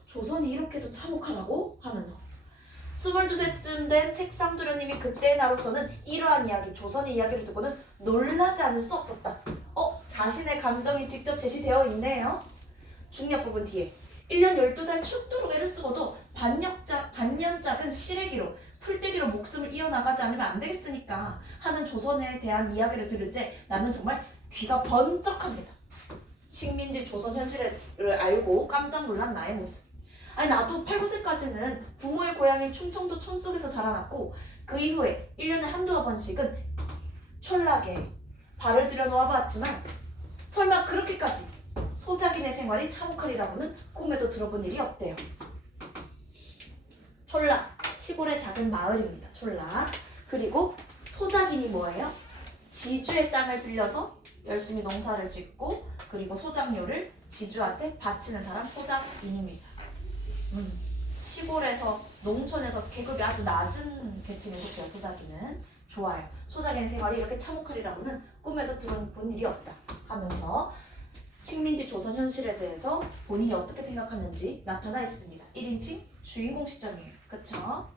조선이 이렇게도 참혹하다고? 하면서 22세쯤 된 책상 도련님이 그때의 나로서는 이러한 이야기, 조선의 이야기를 듣고는 놀라지 않을 수 없었다. 자신의 감정이 직접 제시되어 있네요. 중력 부분 뒤에 1년 12달 죽도록 애를 쓰고도 반년짝은 시래기로 풀떼기로 목숨을 이어나가지 않으면 안 되겠으니까 하는 조선에 대한 이야기를 들을 때 나는 정말 귀가 번쩍합니다. 식민지 조선 현실을 알고 깜짝 놀란 나의 모습. 아니 나도 8, 9세까지는 부모의 고향인 충청도 촌속에서 자라났고 그 이후에 1년에 한두 번씩은 촌락에 발을 들여놓아 봤지만 설마 그렇게까지 소작인의 생활이 참혹하리라고는 꿈에도 들어본 일이 없대요. 촌락, 시골의 작은 마을입니다. 촌락. 그리고 소작인이 뭐예요? 지주의 땅을 빌려서 열심히 농사를 짓고 그리고 소작료를 지주한테 바치는 사람 소작인입니다. 시골에서 농촌에서 계급이 아주 낮은 계층에 속해요. 소작인은. 좋아요. 소작인 생활이 이렇게 참혹하리라고는 꿈에도 들어본 일이 없다 하면서 식민지 조선 현실에 대해서 본인이 어떻게 생각하는지 나타나 있습니다. 1인칭 주인공 시점이에요. 그쵸?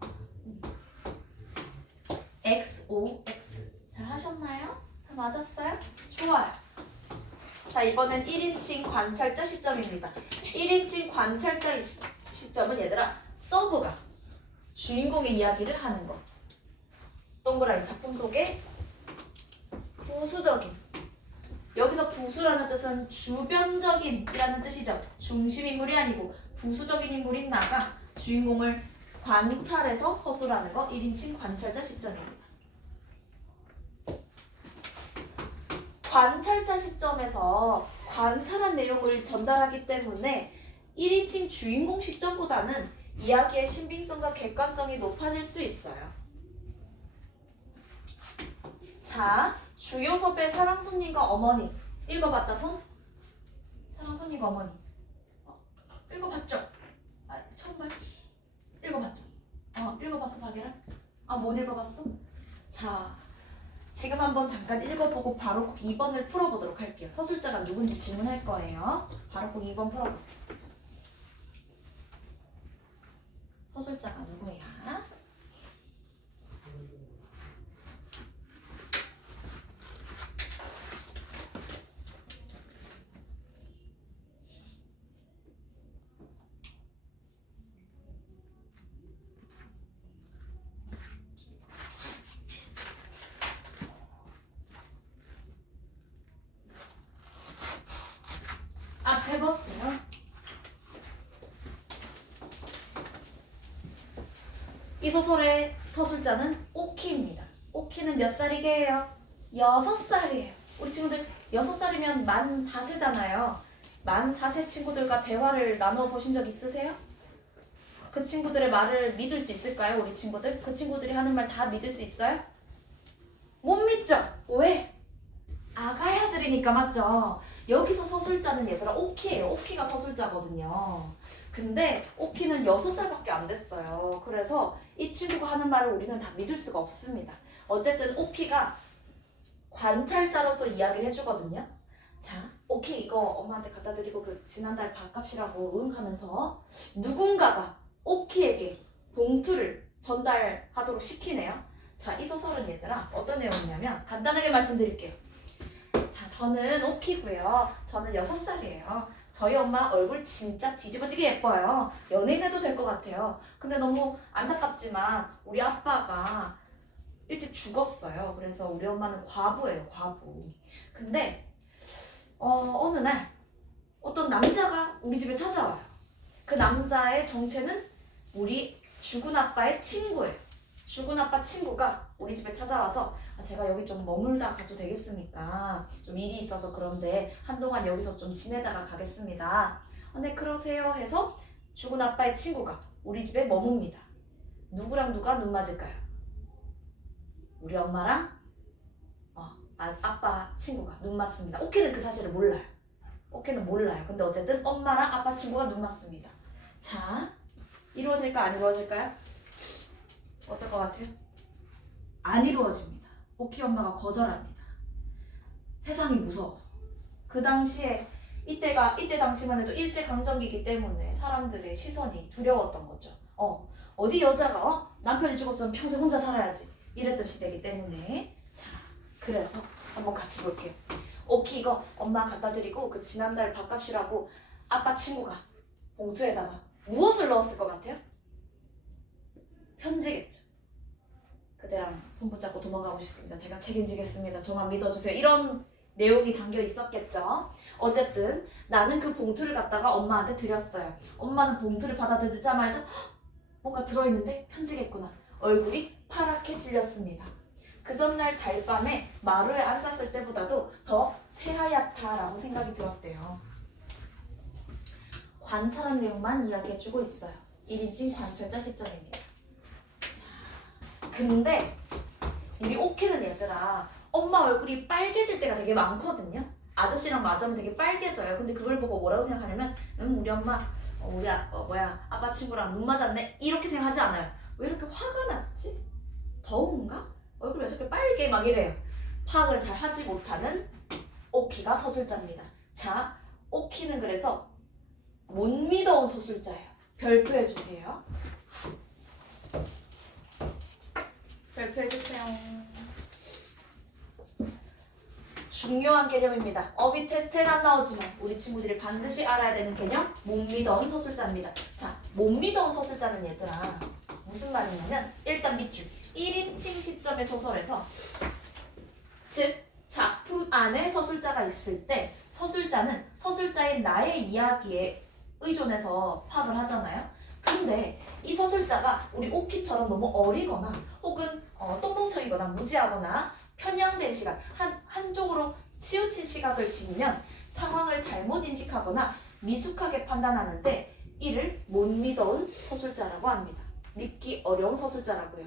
XOX 잘 하셨나요? 다 맞았어요? 좋아요. 자 이번엔 1인칭 관찰자 시점입니다. 1인칭 관찰자 시점은 얘들아 서브가 주인공의 이야기를 하는 거. 동그라미 작품 속에 부수적인 여기서 부수라는 뜻은 주변적인이라는 뜻이죠. 중심 인물이 아니고 부수적인 인물인 나가 주인공을 관찰해서 서술하는 거 1인칭 관찰자 시점입니다. 관찰자 시점에서 관찰한 내용을 전달하기 때문에 1인칭 주인공 시점보다는 이야기의 신빙성과 객관성이 높아질 수 있어요. 자, 주요섭의 사랑손님과 어머니 읽어봤다 손? 사랑손님과 어머니 읽어봤죠? 처음 봐요? 읽어봤죠? 읽어봤어 박예랑? 못 읽어봤어? 자, 지금 한번 잠깐 읽어보고 바로 꼭 2번을 풀어보도록 할게요. 서술자가 누군지 질문할 거예요. 바로 꼭 2번 풀어보세요. 서술자가 누구야? 이 소설의 서술자는 오키입니다. 오키는 몇 살이게요? 6살이에요. 우리 친구들 6살이면 만 4세잖아요. 만 4세 친구들과 대화를 나누어 보신 적 있으세요? 그 친구들의 말을 믿을 수 있을까요? 우리 친구들? 그 친구들이 하는 말 다 믿을 수 있어요? 못 믿죠? 왜? 아가야들이니까 맞죠? 여기서 서술자는 얘들아 오키예요. 오키가 서술자거든요. 근데 오키는 6살밖에 안 됐어요. 그래서 이 친구가 하는 말을 우리는 다 믿을 수가 없습니다. 어쨌든 오키가 관찰자로서 이야기를 해주거든요. 자, 오키 이거 엄마한테 갖다 드리고 그 지난달 밥값이라고 응 하면서 누군가가 오키에게 봉투를 전달하도록 시키네요. 자, 이 소설은 얘들아 어떤 내용이냐면 간단하게 말씀드릴게요. 자, 저는 오키고요. 저는 6살이에요. 저희 엄마 얼굴 진짜 뒤집어지게 예뻐요. 연예인 해도 될 것 같아요. 근데 너무 안타깝지만 우리 아빠가 일찍 죽었어요. 그래서 우리 엄마는 과부예요, 과부. 근데 어느 날 어떤 남자가 우리 집에 찾아와요. 그 남자의 정체는 우리 죽은 아빠의 친구예요. 죽은 아빠 친구가 우리 집에 찾아와서 제가 여기 좀 머물다 가도 되겠습니까? 좀 일이 있어서 그런데 한동안 여기서 좀 지내다가 가겠습니다. 네, 그러세요 해서 죽은 아빠의 친구가 우리 집에 머뭅니다. 누구랑 누가 눈 맞을까요? 우리 엄마랑 아빠 친구가 눈 맞습니다. 오키는 그 사실을 몰라요. 오키는 몰라요. 근데 어쨌든 엄마랑 아빠 친구가 눈 맞습니다. 자, 이루어질까 안 이루어질까요? 어떨 것 같아요? 안 이루어집니다. 오키 엄마가 거절합니다. 세상이 무서워서. 그 당시에 이때 당시만 해도 일제강점기이기 때문에 사람들의 시선이 두려웠던 거죠. 어디 여자가 남편이 죽었으면 평생 혼자 살아야지 이랬던 시대이기 때문에. 자, 그래서 한번 같이 볼게요. 오키 이거 엄마 갖다 드리고 그 지난달 밥값이라고 아빠 친구가 봉투에다가 무엇을 넣었을 것 같아요? 편지겠죠. 그대랑 손 붙잡고 도망가고 싶습니다. 제가 책임지겠습니다. 저만 믿어주세요. 이런 내용이 담겨 있었겠죠. 어쨌든 나는 그 봉투를 갖다가 엄마한테 드렸어요. 엄마는 봉투를 받아들자마자 뭔가 들어있는데 편지겠구나. 얼굴이 파랗게 질렸습니다. 그 전날 달밤에 마루에 앉았을 때보다도 더 새하얗다라고 생각이 들었대요. 관찰한 내용만 이야기해주고 있어요. 1인칭 관찰자 시점입니다. 자, 근데 우리 오키는 얘들아 엄마 얼굴이 빨개질 때가 되게 많거든요. 아저씨랑 마주하면 되게 빨개져요. 근데 그걸 보고 뭐라고 생각하냐면 우리 엄마 아빠 친구랑 눈 맞았네 이렇게 생각하지 않아요. 왜 이렇게 화가 났지? 더운가? 얼굴이 왜 저렇게 빨개? 막 이래요. 파악을 잘 하지 못하는 오키가 서술자입니다. 자, 오키는 그래서 못 믿어온 서술자예요. 별표해주세요. 별표해주세요. 중요한 개념입니다. 어휘 테스트엔 안 나오지만 우리 친구들이 반드시 알아야 되는 개념, 못 믿어온 서술자입니다. 자, 못 믿어온 서술자는 얘들아 무슨 말이냐면 일단 밑줄 1인칭 시점의 소설에서 즉 작품 안에 서술자가 있을 때 서술자는 서술자인 나의 이야기에 의존해서 파악을 하잖아요. 근데 이 서술자가 우리 오키처럼 너무 어리거나 혹은 똥멍청이거나 무지하거나 편향된 시각, 한쪽으로 치우친 시각을 지니면 상황을 잘못 인식하거나 미숙하게 판단하는데 이를 못 믿어온 서술자라고 합니다. 믿기 어려운 서술자라고요.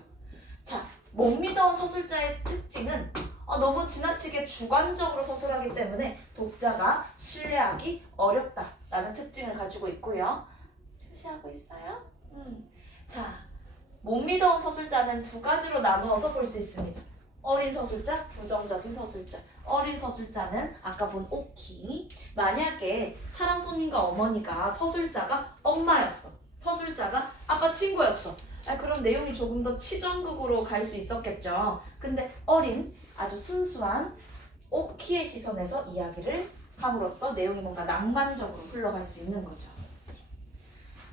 자, 못 믿어온 서술자의 특징은 너무 지나치게 주관적으로 서술하기 때문에 독자가 신뢰하기 어렵다라는 특징을 가지고 있고요. 표시하고 있어요? 자, 못 믿어온 서술자는 두 가지로 나누어서 볼 수 있습니다. 어린 서술자, 부정적인 서술자. 어린 서술자는 아까 본 오키. 만약에 사랑 손님과 어머니가 서술자가 엄마였어. 서술자가 아빠 친구였어. 그럼 내용이 조금 더 치정극으로 갈 수 있었겠죠. 근데 어린 아주 순수한 오키의 시선에서 이야기를 함으로써 내용이 뭔가 낭만적으로 흘러갈 수 있는 거죠.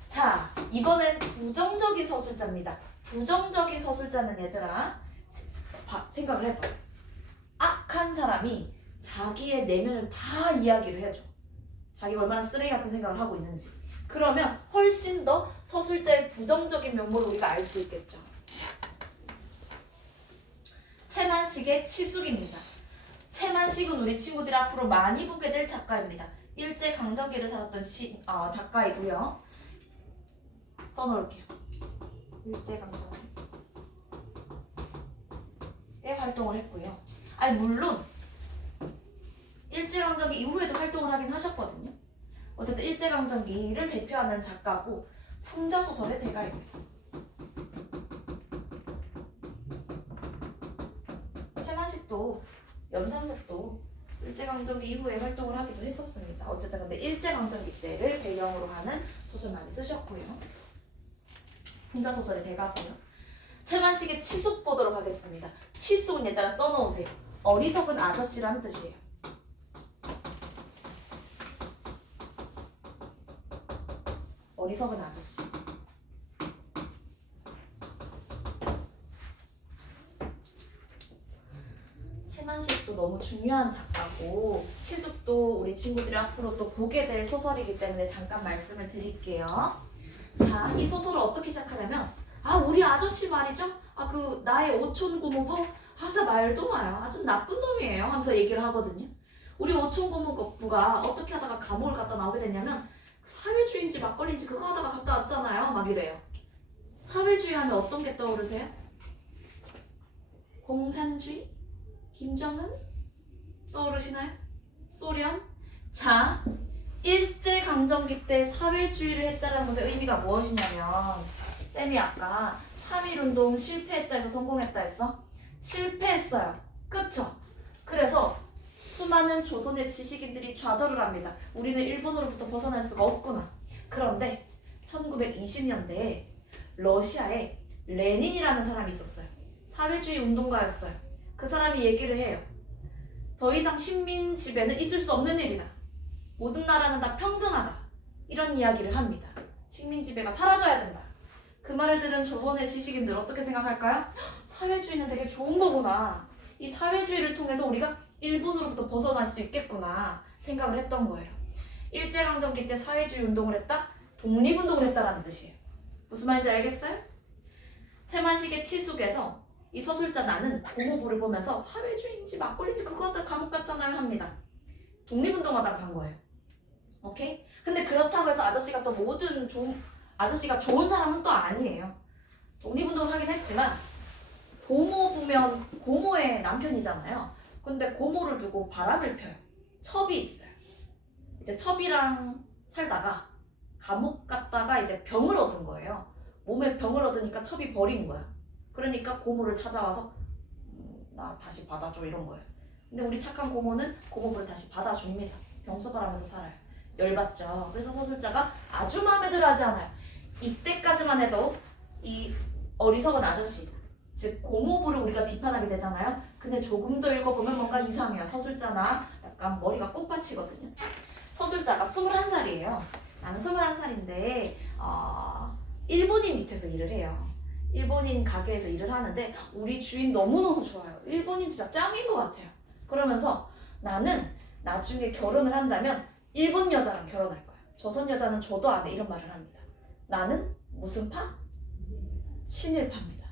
자, 이번엔 부정적인 서술자입니다. 부정적인 서술자는 얘들아 생각을 해봐. 악한 사람이 자기의 내면을 다 이야기를 해줘. 자기가 얼마나 쓰레기 같은 생각을 하고 있는지. 그러면 훨씬 더 서술자의 부정적인 면모를 우리가 알 수 있겠죠. 채만식의 치숙입니다. 채만식은 우리 친구들이 앞으로 많이 보게 될 작가입니다. 일제강점기를 살았던 작가이고요. 써놓을게요. 일제강점기에 활동을 했고요. 아니 물론 일제강점기 이후에도 활동을 하긴 하셨거든요. 어쨌든 일제강점기를 대표하는 작가고 풍자소설의 대가입니다. 채만식도 염삼색도 일제강점기 이후에 활동을 하기도 했었습니다. 어쨌든 근데 일제강점기 때를 배경으로 하는 소설 많이 쓰셨고요. 풍자소설의 대가고요. 채만식의 치숙 보도록 하겠습니다. 치숙은 일단 써놓으세요. 어리석은 아저씨라는 뜻이에요. 어리석은 아저씨. 채만식도 너무 중요한 작가고 치숙도 우리 친구들이 앞으로 또 보게 될 소설이기 때문에 잠깐 말씀을 드릴게요. 자, 이 소설을 어떻게 시작하냐면 우리 아저씨 말이죠. 그 나의 오촌 고모부 하자 말도 마요. 아주 나쁜 놈이에요. 하면서 얘기를 하거든요. 우리 오촌 고모부가 어떻게 하다가 감옥을 갔다 나오게 됐냐면 사회주의인지 막걸리인지 그거 하다가 갔다 왔잖아요. 막 이래요. 사회주의 하면 어떤 게 떠오르세요? 공산주의? 김정은? 떠오르시나요? 소련? 자, 일제강점기 때 사회주의를 했다는 것의 의미가 무엇이냐면 쌤이 아까 3.1운동 실패했다 해서 성공했다 했어? 실패했어요. 그쵸? 그래서 수많은 조선의 지식인들이 좌절을 합니다. 우리는 일본으로부터 벗어날 수가 없구나. 그런데 1920년대에 러시아에 레닌이라는 사람이 있었어요. 사회주의 운동가였어요. 그 사람이 얘기를 해요. 더 이상 식민 지배는 있을 수 없는 일이다. 모든 나라는 다 평등하다. 이런 이야기를 합니다. 식민 지배가 사라져야 된다. 그 말을 들은 조선의 지식인들 어떻게 생각할까요? 사회주의는 되게 좋은 거구나. 이 사회주의를 통해서 우리가 일본으로부터 벗어날 수 있겠구나 생각을 했던 거예요. 일제강점기 때 사회주의 운동을 했다? 독립운동을 했다라는 뜻이에요. 무슨 말인지 알겠어요? 채만식의 치숙에서 이 서술자 나는 고모부를 보면서 사회주의인지 막걸리인지 그거 하다 감옥 갔잖아요 합니다. 독립운동하다가 간 거예요. 오케이? 근데 그렇다고 해서 아저씨가 또 아저씨가 좋은 사람은 또 아니에요. 독립운동을 하긴 했지만 고모부면 고모의 남편이잖아요. 근데 고모를 두고 바람을 펴요. 첩이 있어요. 이제 첩이랑 살다가 감옥 갔다가 이제 병을 얻은 거예요. 몸에 병을 얻으니까 첩이 버린 거야. 그러니까 고모를 찾아와서 나 다시 받아줘 이런 거예요. 근데 우리 착한 고모는 고모부를 다시 받아줍니다. 병소발하면서 살아요. 열받죠. 그래서 서술자가 아주 마음에 들어하지 않아요. 이때까지만 해도 이 어리석은 아저씨, 즉 고모부를 우리가 비판하게 되잖아요. 근데 조금 더 읽어보면 뭔가 이상해요. 서술자나 약간 머리가 꽃받치거든요. 서술자가 21살이에요. 나는 21살인데 일본인 밑에서 일을 해요. 일본인 가게에서 일을 하는데 우리 주인 너무너무 좋아요. 일본인 진짜 짱인 것 같아요. 그러면서 나는 나중에 결혼을 한다면 일본 여자랑 결혼할 거야. 조선 여자는 줘도 안 해. 이런 말을 합니다. 나는 무슨 파? 친일파입니다.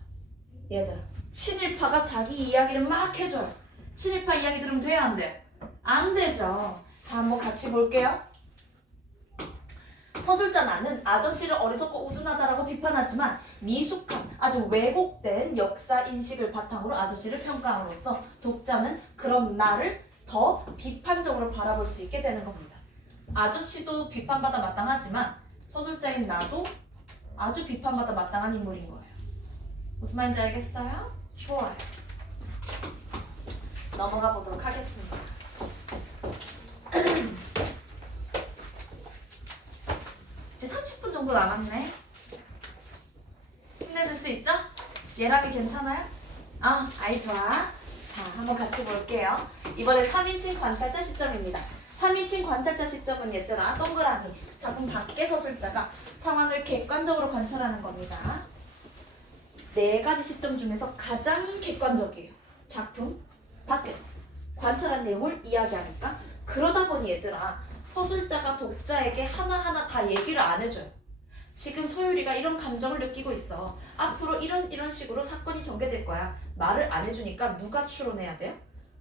얘들아, 친일파가 자기 이야기를 막 해줘요. 친일파 이야기 들으면 돼야 안 돼? 안 되죠. 자, 한번 같이 볼게요. 서술자 나는 아저씨를 어리석고 우둔하다라고 비판하지만 미숙한 아주 왜곡된 역사 인식을 바탕으로 아저씨를 평가함으로써 독자는 그런 나를 더 비판적으로 바라볼 수 있게 되는 겁니다. 아저씨도 비판받아 마땅하지만 서술자인 나도 아주 비판받아 마땅한 인물인 거예요. 무슨 말인지 알겠어요? 좋아요. 넘어가 보도록 하겠습니다. 이제 30분 정도 남았네. 힘내줄 수 있죠? 예람이 괜찮아요? 아이 좋아. 자, 한번 같이 볼게요. 이번에 3인칭 관찰자 시점입니다. 3인칭 관찰자 시점은 얘들아 동그라미 작품 밖의 서술자가 상황을 객관적으로 관찰하는 겁니다. 4가지 시점 중에서 가장 객관적이에요. 작품 밖에서 관찰한 내용을 이야기하니까. 그러다 보니 얘들아 서술자가 독자에게 하나하나 다 얘기를 안 해줘요. 지금 소율이가 이런 감정을 느끼고 있어. 앞으로 이런 식으로 사건이 전개될 거야. 말을 안 해주니까 누가 추론해야 돼요?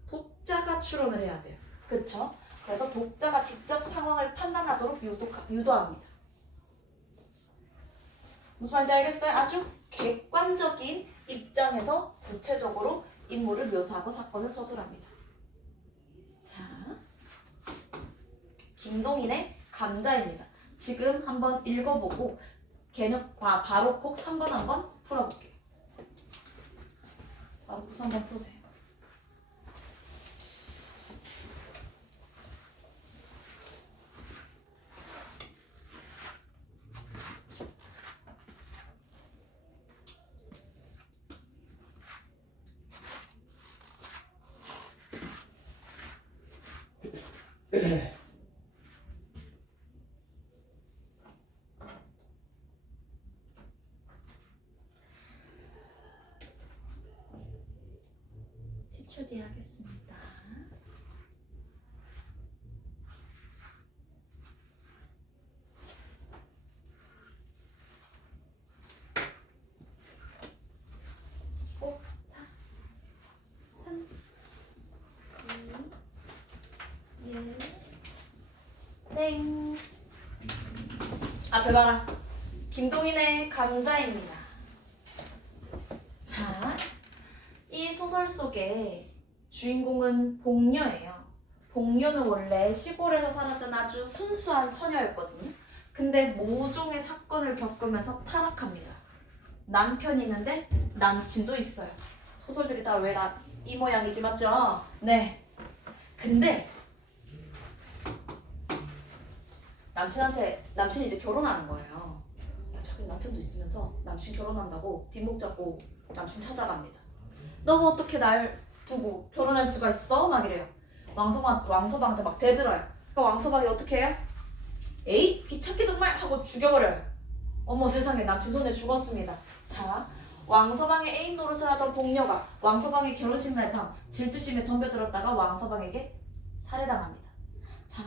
독자가 추론을 해야 돼요. 그쵸? 그래서 독자가 직접 상황을 판단하도록 유도합니다. 무슨 말인지 알겠어요? 아주 객관적인 입장에서 구체적으로 인물을 묘사하고 사건을 서술합니다. 자, 김동인의 감자입니다. 지금 한번 읽어보고 개념 바로 꼭 3번 한번 풀어볼게요. 바로 꼭 3번 푸세요. 뒤에 하겠습니다. 오, 4, 3, 2, 1, 땡. 앞에 봐라. 김동인의 감자입니다. 자, 이 소설 속에 주인공은 복녀예요. 복녀는 원래 시골에서 살았던 아주 순수한 처녀였거든요. 근데 모종의 사건을 겪으면서 타락합니다. 남편이 있는데 남친도 있어요. 소설들이 다 왜 이 모양이지 맞죠? 네. 근데 남친이 이제 결혼하는 거예요. 자기 남편도 있으면서 남친 결혼한다고 뒷목 잡고 남친 찾아갑니다. 너가 어떻게 날 두고 결혼할 수가 있어? 막 이래요. 왕서방한테 막 대들어요. 그러니까 왕서방이 어떻게 해요? 에이 귀찮게 정말 하고 죽여버려요. 어머 세상에 남친 손에 죽었습니다. 자, 왕서방의 애인 노릇을 하던 복녀가 왕서방의 결혼식 날 밤 질투심에 덤벼들었다가 왕서방에게 살해당합니다. 자,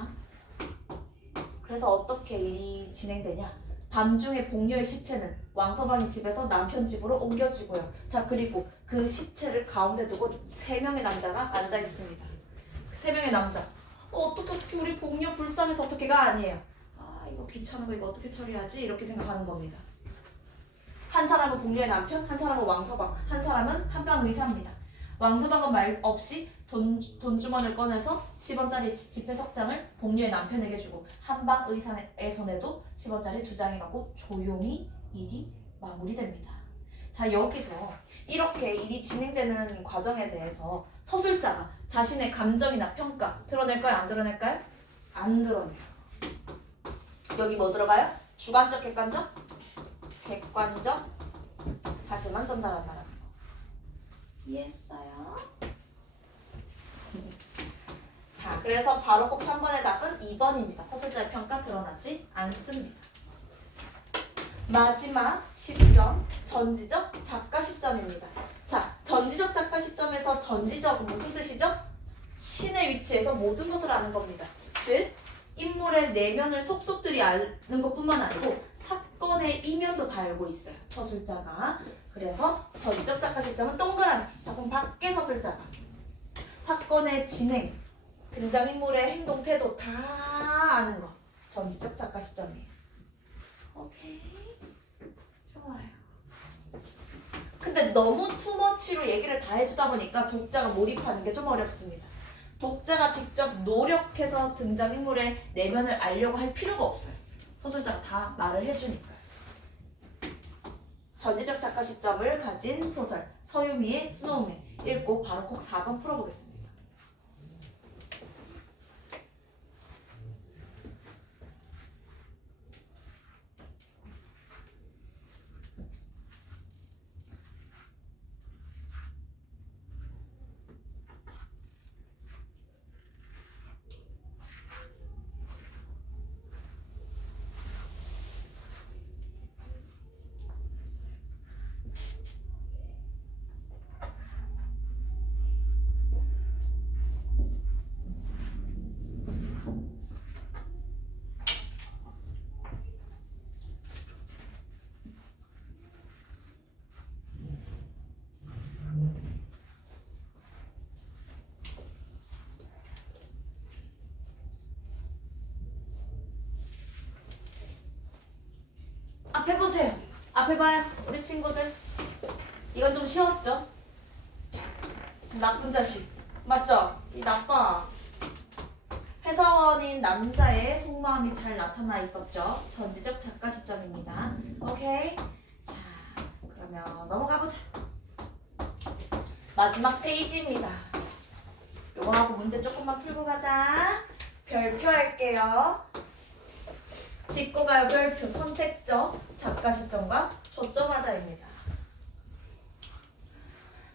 그래서 어떻게 일이 진행되냐? 밤중에 복녀의 시체는 왕서방의 집에서 남편 집으로 옮겨지고요. 자, 그리고 그 시체를 가운데 두고 3명의 남자가 앉아 있습니다. 3명의 남자. 어떻게 우리 복녀 불쌍해서 어떻게가 아니에요. 아, 이거 귀찮은 거 이거 어떻게 처리하지? 이렇게 생각하는 겁니다. 한 사람은 복녀의 남편, 한 사람은 왕서방, 한 사람은 한방 의사입니다. 왕서방은 말 없이 돈주머니를 꺼내서 10원짜리 지폐석장을 복녀의 남편에게 주고 한방 의사의 손에도 10원짜리 2장이 가고 조용히 일이 마무리됩니다. 자, 여기서 이렇게 일이 진행되는 과정에 대해서 서술자가 자신의 감정이나 평가 드러낼까요? 안 드러낼까요? 안 드러내요. 여기 뭐 들어가요? 주관적, 객관적? 객관적 사실만 전달한다라는 거. 이해했어요? 자, 그래서 바로 꼭 3번의 답은 2번입니다. 서술자의 평가 드러나지 않습니다. 마지막 시점, 전지적 작가 시점입니다. 자, 전지적 작가 시점에서 전지적은 무슨 뜻이죠? 신의 위치에서 모든 것을 아는 겁니다. 즉, 인물의 내면을 속속들이 아는 것뿐만 아니고 사건의 이면도 다 알고 있어요. 서술자가. 그래서 전지적 작가 시점은 동그라미, 작품 밖의 서술자가 사건의 진행, 등장인물의 행동, 태도 다 아는 거. 전지적 작가 시점이에요. 오케이. 좋아요. 근데 너무 투머치로 얘기를 다 해주다 보니까 독자가 몰입하는 게 좀 어렵습니다. 독자가 직접 노력해서 등장인물의 내면을 알려고 할 필요가 없어요. 소설자가 다 말을 해주니까요. 전지적 작가 시점을 가진 소설 서유미의 스노우맨 읽고 바로 꼭 4번 풀어보겠습니다. 앞에 봐요. 우리 친구들. 이건 좀 쉬웠죠? 나쁜 자식. 맞죠? 이 나빠. 회사원인 남자의 속마음이 잘 나타나 있었죠. 전지적 작가 시점입니다. 오케이? 자, 그러면 넘어가 보자. 마지막 페이지입니다. 요거 하고 문제 조금만 풀고 가자. 별표 할게요. 짚고 가요. 별표. 선택적 작가 시점과 초점하자입니다.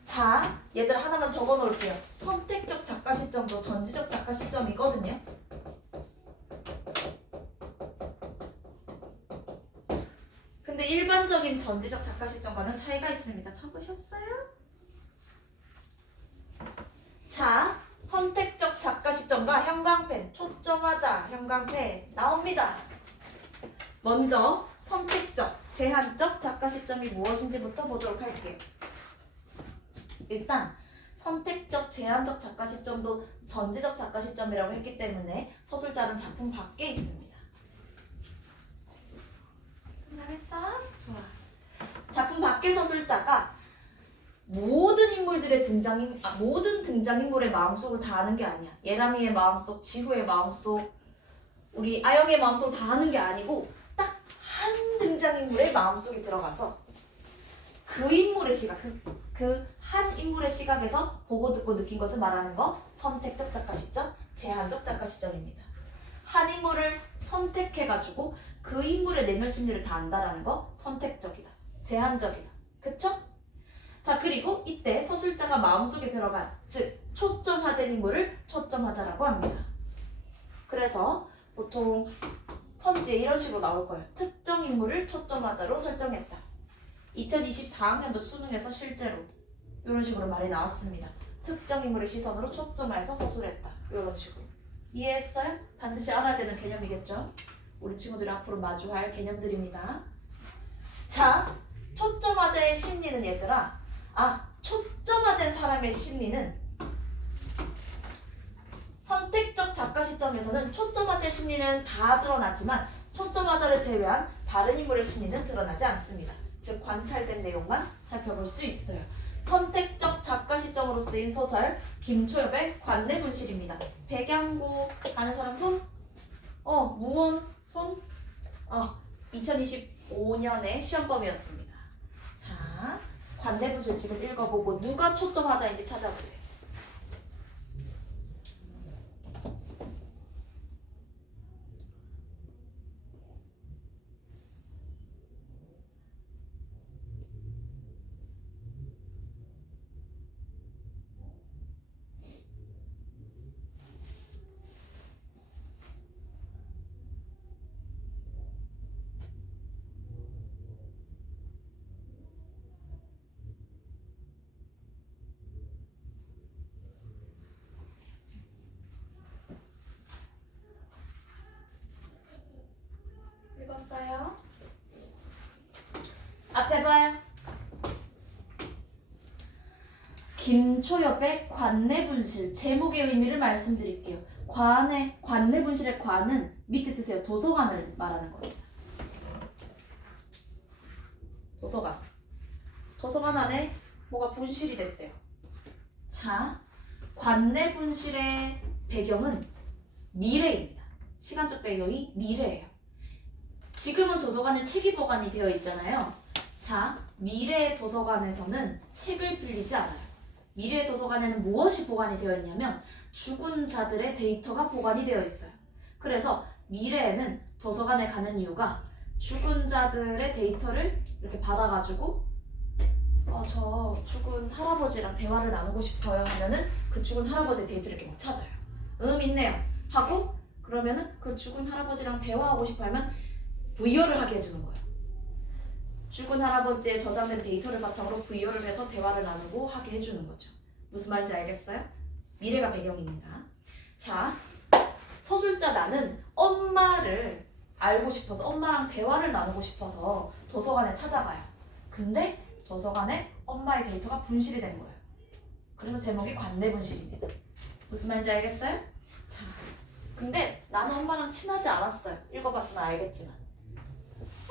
자, 얘들 하나만 적어 놓을게요. 선택적 작가 시점도 전지적 작가 시점이거든요. 근데 일반적인 전지적 작가 시점과는 차이가 있습니다. 적으셨어요? 자, 선택적 작가 시점과 형광펜, 초점하자, 형광펜 나옵니다. 먼저 선택적, 제한적 작가 시점이 무엇인지부터 보도록 할게요. 일단 선택적, 제한적 작가 시점도 전지적 작가 시점이라고 했기 때문에 서술자는 작품 밖에 있습니다. 끝나겠어? 좋아. 작품 밖의 서술자가 모든 등장인물의 마음속을 다 아는 게 아니야. 예람이의 마음속, 지후의 마음속, 우리 아영의 마음속을 다 아는 게 아니고 딱 한 등장인물의 마음속에 들어가서 그 인물의 시각, 그 한 인물의 시각에서 보고 듣고 느낀 것을 말하는 거 선택적 작가 시점, 제한적 작가 시점입니다. 한 인물을 선택해가지고 그 인물의 내면 심리를 다 안다라는 거 선택적이다, 제한적이다. 그쵸? 자, 그리고 이때 서술자가 마음속에 들어간, 즉 초점화된 인물을 초점하자라고 합니다. 그래서 보통 선지에 이런 식으로 나올 거예요. 특정 인물을 초점하자로 설정했다. 2024학년도 수능에서 실제로 이런 식으로 말이 나왔습니다. 특정 인물의 시선으로 초점해서 서술했다. 이런 식으로. 이해했어요? 반드시 알아야 되는 개념이겠죠? 우리 친구들이 앞으로 마주할 개념들입니다. 자, 초점화자의 심리는 얘들아, 초점화된 사람의 심리는 선택적 작가 시점에서는 초점화자의 심리는 다 드러나지만 초점화자를 제외한 다른 인물의 심리는 드러나지 않습니다. 즉 관찰된 내용만 살펴볼 수 있어요. 선택적 작가 시점으로 쓰인 소설 김초엽의 관내분실입니다. 백양구 아는 사람 손? 무원 손? 2025년의 시험범위였습니다. 자, 관내분실 지금 읽어보고 누가 초점화자인지 찾아보세요. 읽었어요? 앞에 봐요. 김초엽의 관내분실. 제목의 의미를 말씀드릴게요. 관내분실의 관은 밑에 쓰세요. 도서관을 말하는 겁니다. 도서관 안에 뭐가 분실이 됐대요. 자, 관내분실의 배경은 미래입니다. 시간적 배경이 미래예요. 지금은 도서관에 책이 보관이 되어 있잖아요. 자, 미래의 도서관에서는 책을 빌리지 않아요. 미래의 도서관에는 무엇이 보관이 되어 있냐면 죽은 자들의 데이터가 보관이 되어 있어요. 그래서 미래에는 도서관에 가는 이유가 죽은 자들의 데이터를 이렇게 받아가지고 저 죽은 할아버지랑 대화를 나누고 싶어요 하면은 그 죽은 할아버지 데이터를 이렇게 막 찾아요. 있네요 하고 그러면은 그 죽은 할아버지랑 대화하고 싶어 하면 VO를 하게 해주는 거예요. 죽은 할아버지의 저장된 데이터를 바탕으로 VO를 해서 대화를 나누고 하게 해주는 거죠. 무슨 말인지 알겠어요? 미래가 배경입니다. 자, 서술자 나는 엄마를 알고 싶어서 엄마랑 대화를 나누고 싶어서 도서관에 찾아가요. 근데 도서관에 엄마의 데이터가 분실이 된 거예요. 그래서 제목이 관내분실입니다. 무슨 말인지 알겠어요? 자, 근데 나는 엄마랑 친하지 않았어요. 읽어봤으면 알겠지만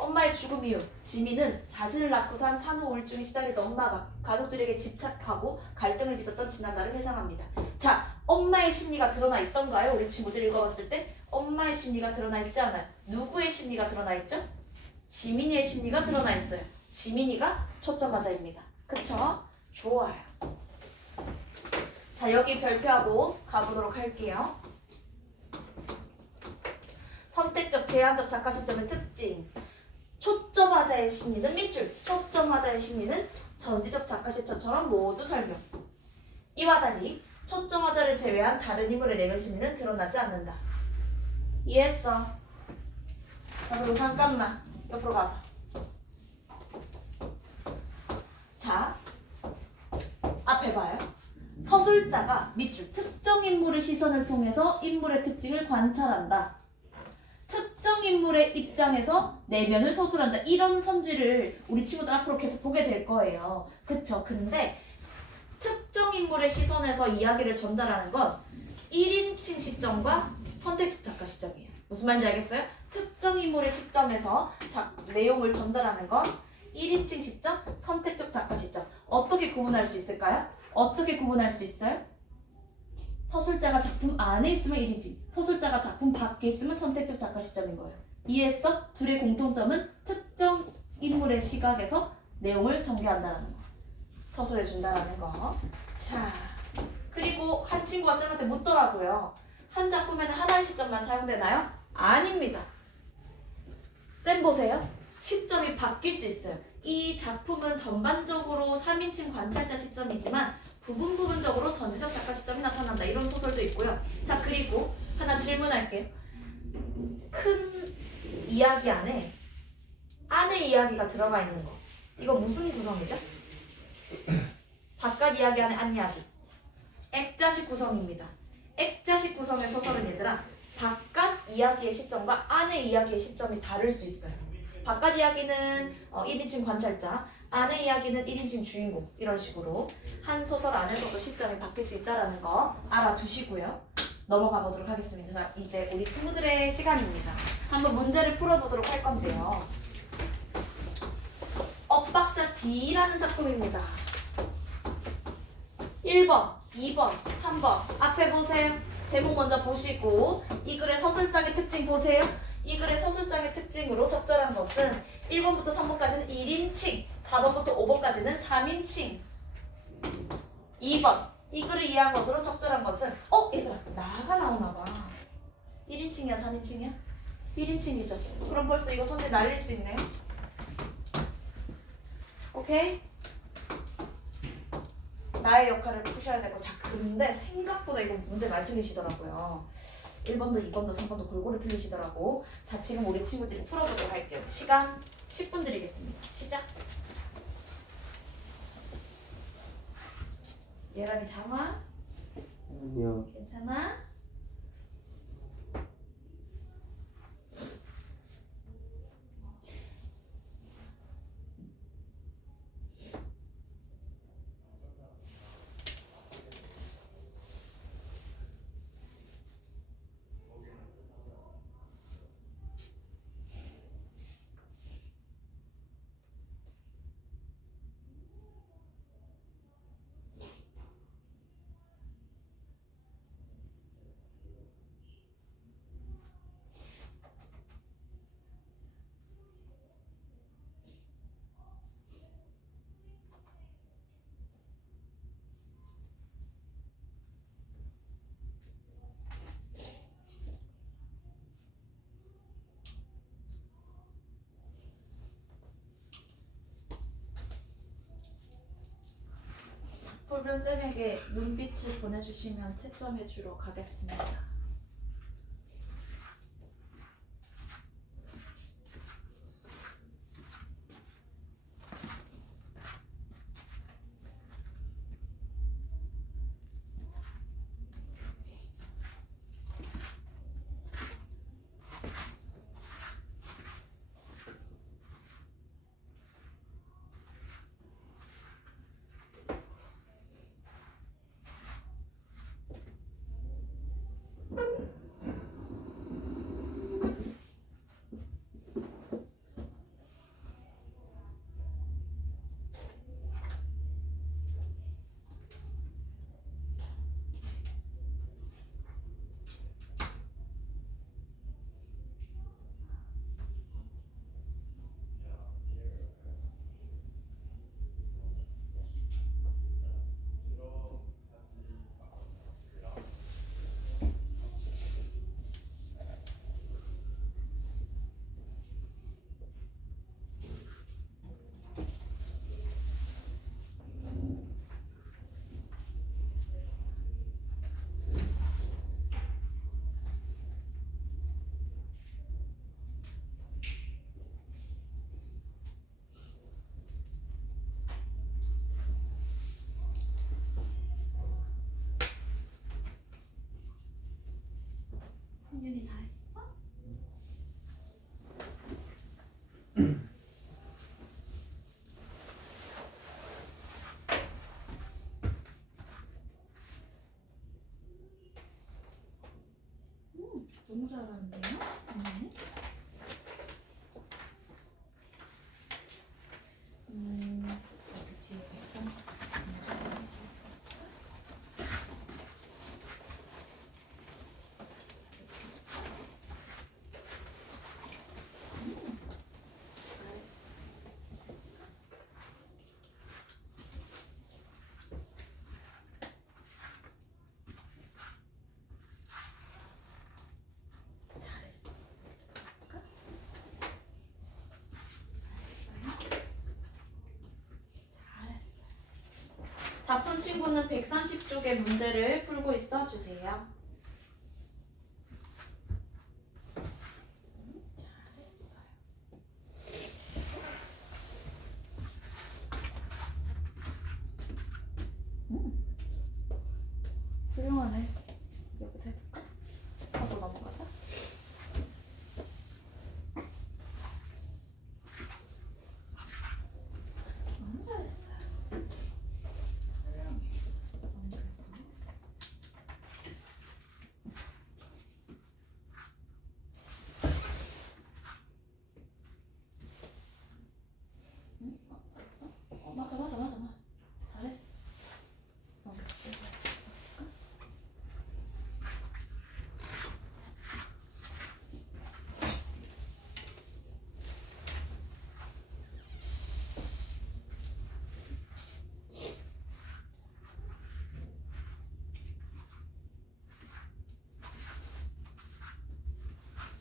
엄마의 죽음 이후 지민은 자신을 낳고 산 산후 우울증에 시달리던 엄마가 가족들에게 집착하고 갈등을 빚었던 지난날을 회상합니다. 자, 엄마의 심리가 드러나 있던가요? 우리 친구들 읽어봤을 때 엄마의 심리가 드러나 있지 않아요. 누구의 심리가 드러나 있죠? 지민이의 심리가 드러나 있어요. 지민이가 초점화자입니다. 그쵸? 좋아요. 자, 여기 별표하고 가보도록 할게요. 선택적, 제한적 작가 시점의 특징. 초점화자의 심리는 밑줄, 초점화자의 심리는 전지적 작가 시점처럼 모두 설명. 이와 달리 초점화자를 제외한 다른 인물의 내면 심리는 드러나지 않는다. 이해했어? 자, 그리고 잠깐만 옆으로 가봐. 자, 앞에 봐요. 서술자가 밑줄 특정 인물의 시선을 통해서 인물의 특징을 관찰한다. 특정 인물의 입장에서 내면을 서술한다. 이런 선지를 우리 친구들 앞으로 계속 보게 될 거예요. 그쵸? 근데 특정 인물의 시선에서 이야기를 전달하는 건 1인칭 시점과 선택적 작가 시점이에요. 무슨 말인지 알겠어요? 특정 인물의 시점에서 내용을 전달하는 건 1인칭 시점, 선택적 작가 시점. 어떻게 구분할 수 있을까요? 어떻게 구분할 수 있어요? 서술자가 작품 안에 있으면 1인칭, 서술자가 작품 밖에 있으면 선택적 작가 시점인 거예요. 이해했어? 둘의 공통점은 특정 인물의 시각에서 내용을 전개한다는 거. 서술해준다는 거. 자, 그리고 한 친구가 쌤한테 묻더라고요. 한 작품에는 하나의 시점만 사용되나요? 아닙니다. 쌤 보세요. 시점이 바뀔 수 있어요. 이 작품은 전반적으로 3인칭 관찰자 시점이지만 부분적으로 전지적 작가 시점이 나타난다. 이런 소설도 있고요. 자, 그리고 하나 질문할게요. 큰 이야기 안에 이야기가 들어가 있는 거. 이거 무슨 구성이죠? 바깥 이야기 안에 안 이야기. 액자식 구성입니다. 액자식 구성의 소설은 얘들아 바깥 이야기의 시점과 안의 이야기의 시점이 다를 수 있어요. 바깥 이야기는 1인칭 관찰자, 안의 이야기는 1인칭 주인공. 이런 식으로 한 소설 안에서도 시점이 바뀔 수 있다는 거 알아두시고요. 넘어가 보도록 하겠습니다. 자, 이제 우리 친구들의 시간입니다. 한번 문제를 풀어보도록 할 건데요. 엇박자 D라는 작품입니다. 1번, 2번, 3번 앞에 보세요. 제목 먼저 보시고 이 글의 서술상의 특징 보세요. 이 글의 서술상의 특징으로 적절한 것은 1번부터 3번까지는 1인칭, 4번부터 5번까지는 3인칭. 2번, 이 글을 이해한 것으로 적절한 것은 얘들아 나가 나오나봐. 1인칭이야 3인칭이야? 1인칭이죠. 그럼 벌써 이거 선택 날릴 수 있네요. 오케이? 나의 역할을 푸셔야 되고. 자, 근데 생각보다 이거 문제 많이 틀리시더라고요. 1번도 2번도 3번도 골고루 틀리시더라고. 자, 지금 우리 친구들이 풀어보도록 할게요. 시간 10분 드리겠습니다. 시작. 예람이 잠아? 아니요. 괜찮아? 폴변쌤에게 눈빛을 보내주시면 채점해주러 가겠습니다. 정윤이 다 했어? 너무 잘하는데요? 네. 여기 뒤에 130. 잘했어. 잘했어. 다 푼 친구는 130쪽의 문제를 풀고 있어 주세요. 훌륭하네. 여기부터 해볼까? 하고 넘어가자. 너무 잘했어요. 훌륭해. 너무 잘했어. 맞아. 잘했어.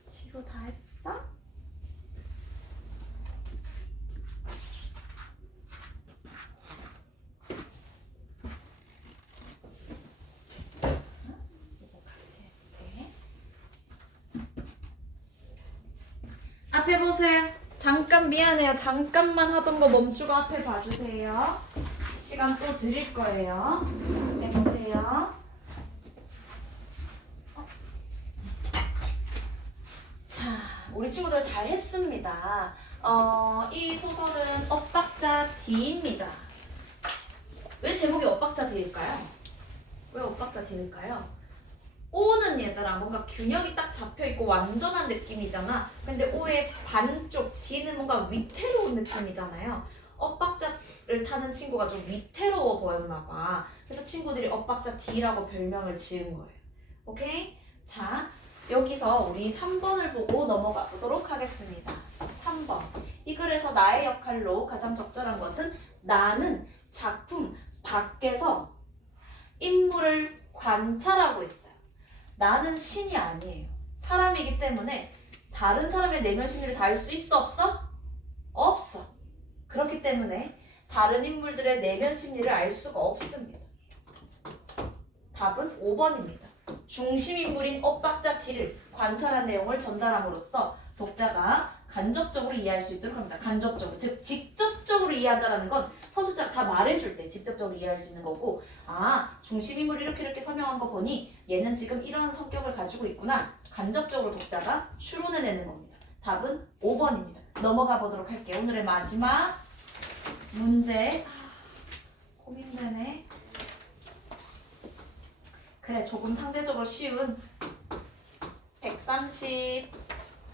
지구 다 했어? 이거 같이 해볼게. 앞에 보세요. 잠깐 미안해요. 잠깐만 하던 거 멈추고 앞에 봐주세요. 시간 또 드릴 거예요. 앞에 보세요. 자, 우리 친구들 잘 했습니다. 이 소설은 엇박자 D입니다. 왜 제목이 엇박자 D일까요? 왜 엇박자 D일까요? O는 얘들아 뭔가 균형이 딱 잡혀있고 완전한 느낌이잖아. 근데 O의 반쪽 D는 뭔가 위태로운 느낌이잖아요. 엇박자를 타는 친구가 좀 위태로워 보였나 봐. 그래서 친구들이 엇박자 D라고 별명을 지은 거예요. 오케이? 자, 여기서 우리 3번을 보고 넘어가 보도록 하겠습니다. 3번. 이 글에서 나의 역할로 가장 적절한 것은 나는 작품 밖에서 인물을 관찰하고 있어요. 나는 신이 아니에요. 사람이기 때문에 다른 사람의 내면 심리를 다 알 수 있어 없어? 없어. 그렇기 때문에 다른 인물들의 내면 심리를 알 수가 없습니다. 답은 5번입니다. 중심 인물인 엇박자 D를 관찰한 내용을 전달함으로써 독자가 간접적으로 이해할 수 있도록 합니다. 간접적으로, 즉 직접적으로 이해한다는 건 서술자가 다 말해줄 때 직접적으로 이해할 수 있는 거고, 아, 중심 인물이 이렇게 설명한 거 보니 얘는 지금 이런 성격을 가지고 있구나. 간접적으로 독자가 추론해내는 겁니다. 답은 5번입니다. 넘어가 보도록 할게요. 오늘의 마지막 문제. 고민되네. 그래, 조금 상대적으로 쉬운 130,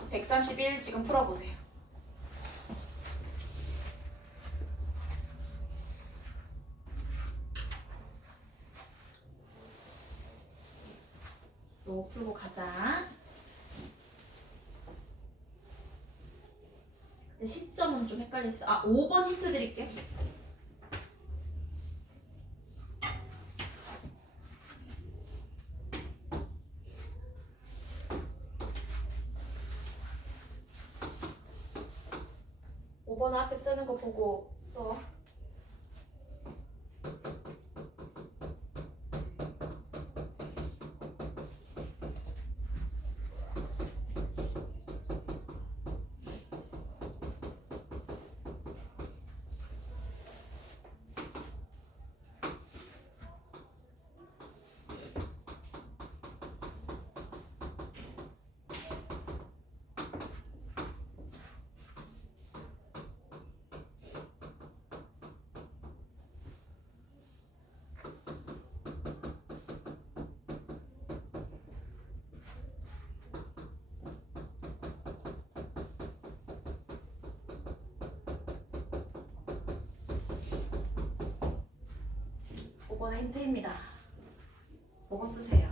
131 지금 풀어보세요. 요거 풀고 가자. 근데 시점은 좀 헷갈리시죠? 5번 힌트 드릴게. 번 앞에 쓰는 거 보고 써. 요거는 힌트입니다. 보고 쓰세요.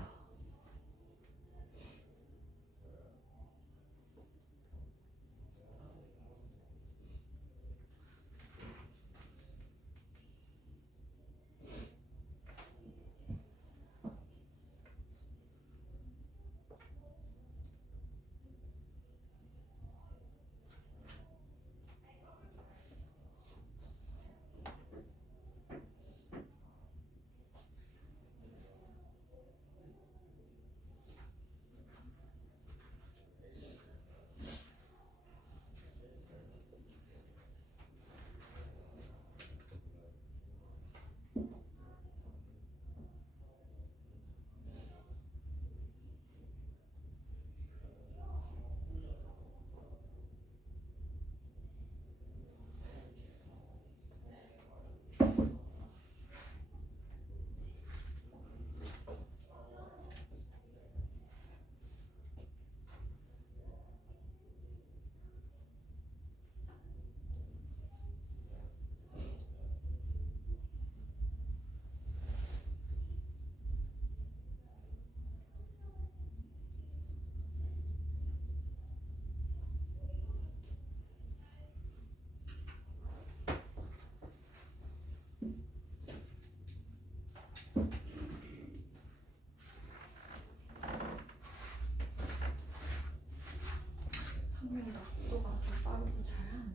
선생님 납도가 좀 빠르고 잘하네.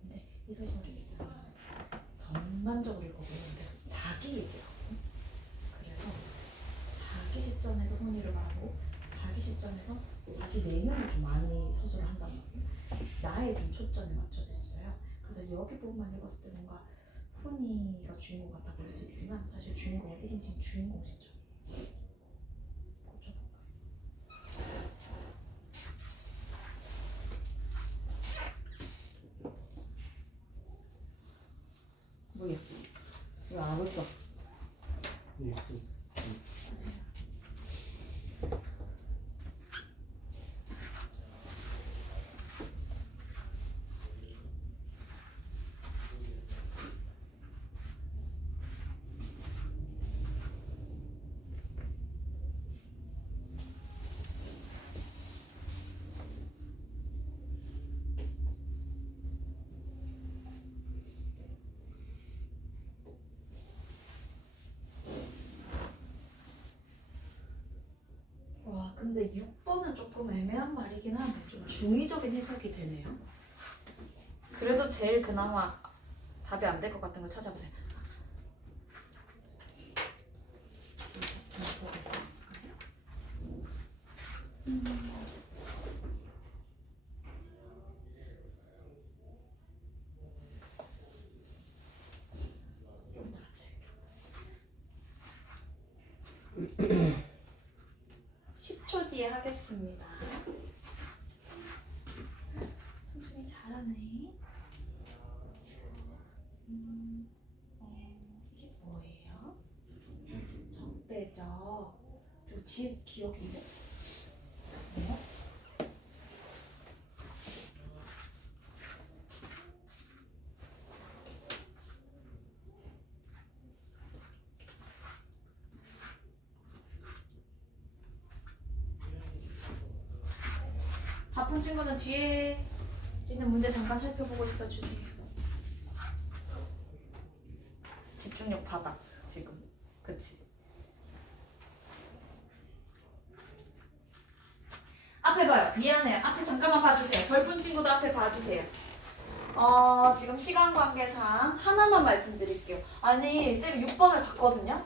근데 이 소설이 있잖아. 전반적으로 읽어보면 계속 자기 얘기하고, 그래서 자기 시점에서 혼이를 말하고 자기 시점에서 자기 내면을 좀 많이 서술을 한단 말이에요. 나에 좀 초점이 맞춰져 있어요. 그래서 여기 부분만 읽었을 때 뭔가 훈이가 주인공 같아 보일 수 있지만 사실 주인공은 1인칭 주인공 시점. 뭐야? 왜 안 하고 있어? 예, 와, 근데 6번은 조금 애매한 말이긴 한데 좀 중의적인 해석이 되네요. 그래도 제일 그나마 답이 안 될 것 같은 걸 찾아보세요. 좀 보고 있을까요? 좀 더 같이 할게요. 10초 뒤에 하겠습니다. 손준이 잘하네. 이게 뭐예요? 적대적. 저 지읒 기억인데. 뭐요? 바쁜 친구는 뒤에 있는 문제 잠깐 살펴보고 있어 주세요. 집중력 바닥 지금. 그치? 앞에 봐요. 미안해요. 앞에 잠깐만 봐주세요. 덜픈 친구도 앞에 봐주세요. 지금 시간 관계상 하나만 말씀드릴게요. 아니 쌤 6번을 봤거든요.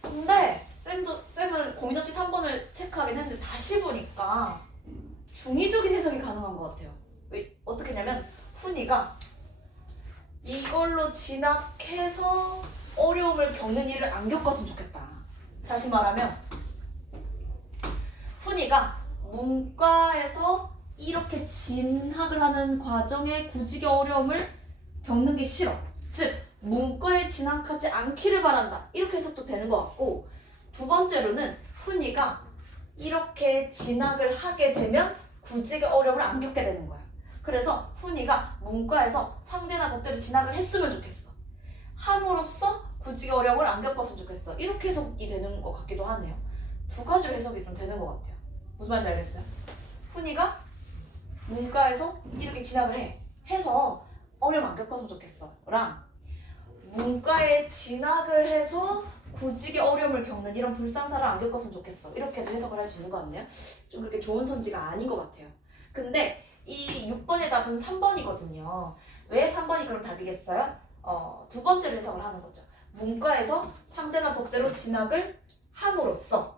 근데 쌤은 고민 없이 3번을 체크하긴 했는데 다시 보니까 중의적인 해석이 가능한 것 같아요. 어떻게 했냐면 훈이가 이걸로 진학해서 어려움을 겪는 일을 안 겪었으면 좋겠다. 다시 말하면 훈이가 문과에서 이렇게 진학을 하는 과정에 굳이 어려움을 겪는 게 싫어. 즉 문과에 진학하지 않기를 바란다. 이렇게 해석도 되는 것 같고, 두 번째로는 훈이가 이렇게 진학을 하게 되면 굳이 어려움을 안 겪게 되는 거야. 그래서 훈이가 문과에서 상대나 법대로 진학을 했으면 좋겠어. 함으로써 구직의 어려움을 안 겪었으면 좋겠어. 이렇게 해석이 되는 것 같기도 하네요. 두 가지로 해석이 좀 되는 것 같아요. 무슨 말인지 알겠어요? 훈이가 문과에서 이렇게 진학을 해서 어려움 안 겪었으면 좋겠어 랑 문과에 진학을 해서 구직의 어려움을 겪는 이런 불상사를 안 겪었으면 좋겠어 이렇게도 해석을 할 수 있는 것 같네요. 좀 그렇게 좋은 선지가 아닌 것 같아요. 근데 이 6번의 답은 3번이거든요. 왜 3번이 그럼 답이겠어요? 두 번째로 해석을 하는 거죠. 문과에서 상대나 법대로 진학을 함으로써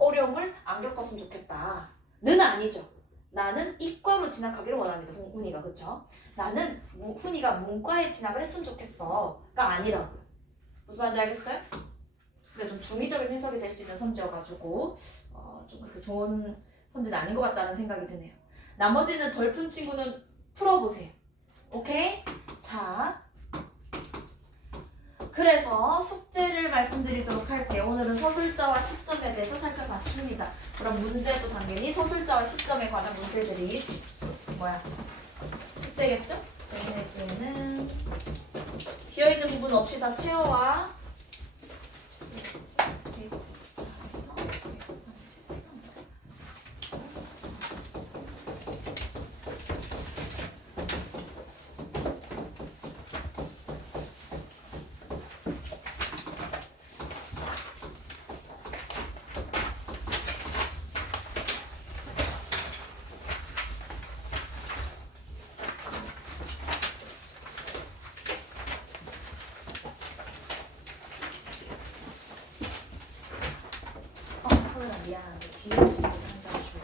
어려움을 안 겪었으면 좋겠다 는 아니죠. 나는 이과로 진학하기를 원합니다. 훈이가 그쵸? 나는 훈이가 문과에 진학을 했으면 좋겠어가 아니라고요. 무슨 말인지 알겠어요? 근데 좀 중의적인 해석이 될 수 있는 선지여가지고 좀 그렇게 좋은 선지는 아닌 것 같다는 생각이 드네요. 나머지는 덜 푼 친구는 풀어보세요. 오케이? 자, 그래서 숙제를 말씀드리도록 할게요. 오늘은 서술자와 시점에 대해서 살펴봤습니다. 그럼 문제도 당연히 서술자와 시점에 관한 문제들이 숙제겠죠? 내지는 비어있는 부분 없이 다 채워와. 서은아 미안한데 뒤에 친구 한장 줄래?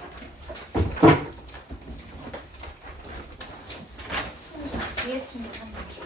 승준아 뒤에 친구 한장 줄래?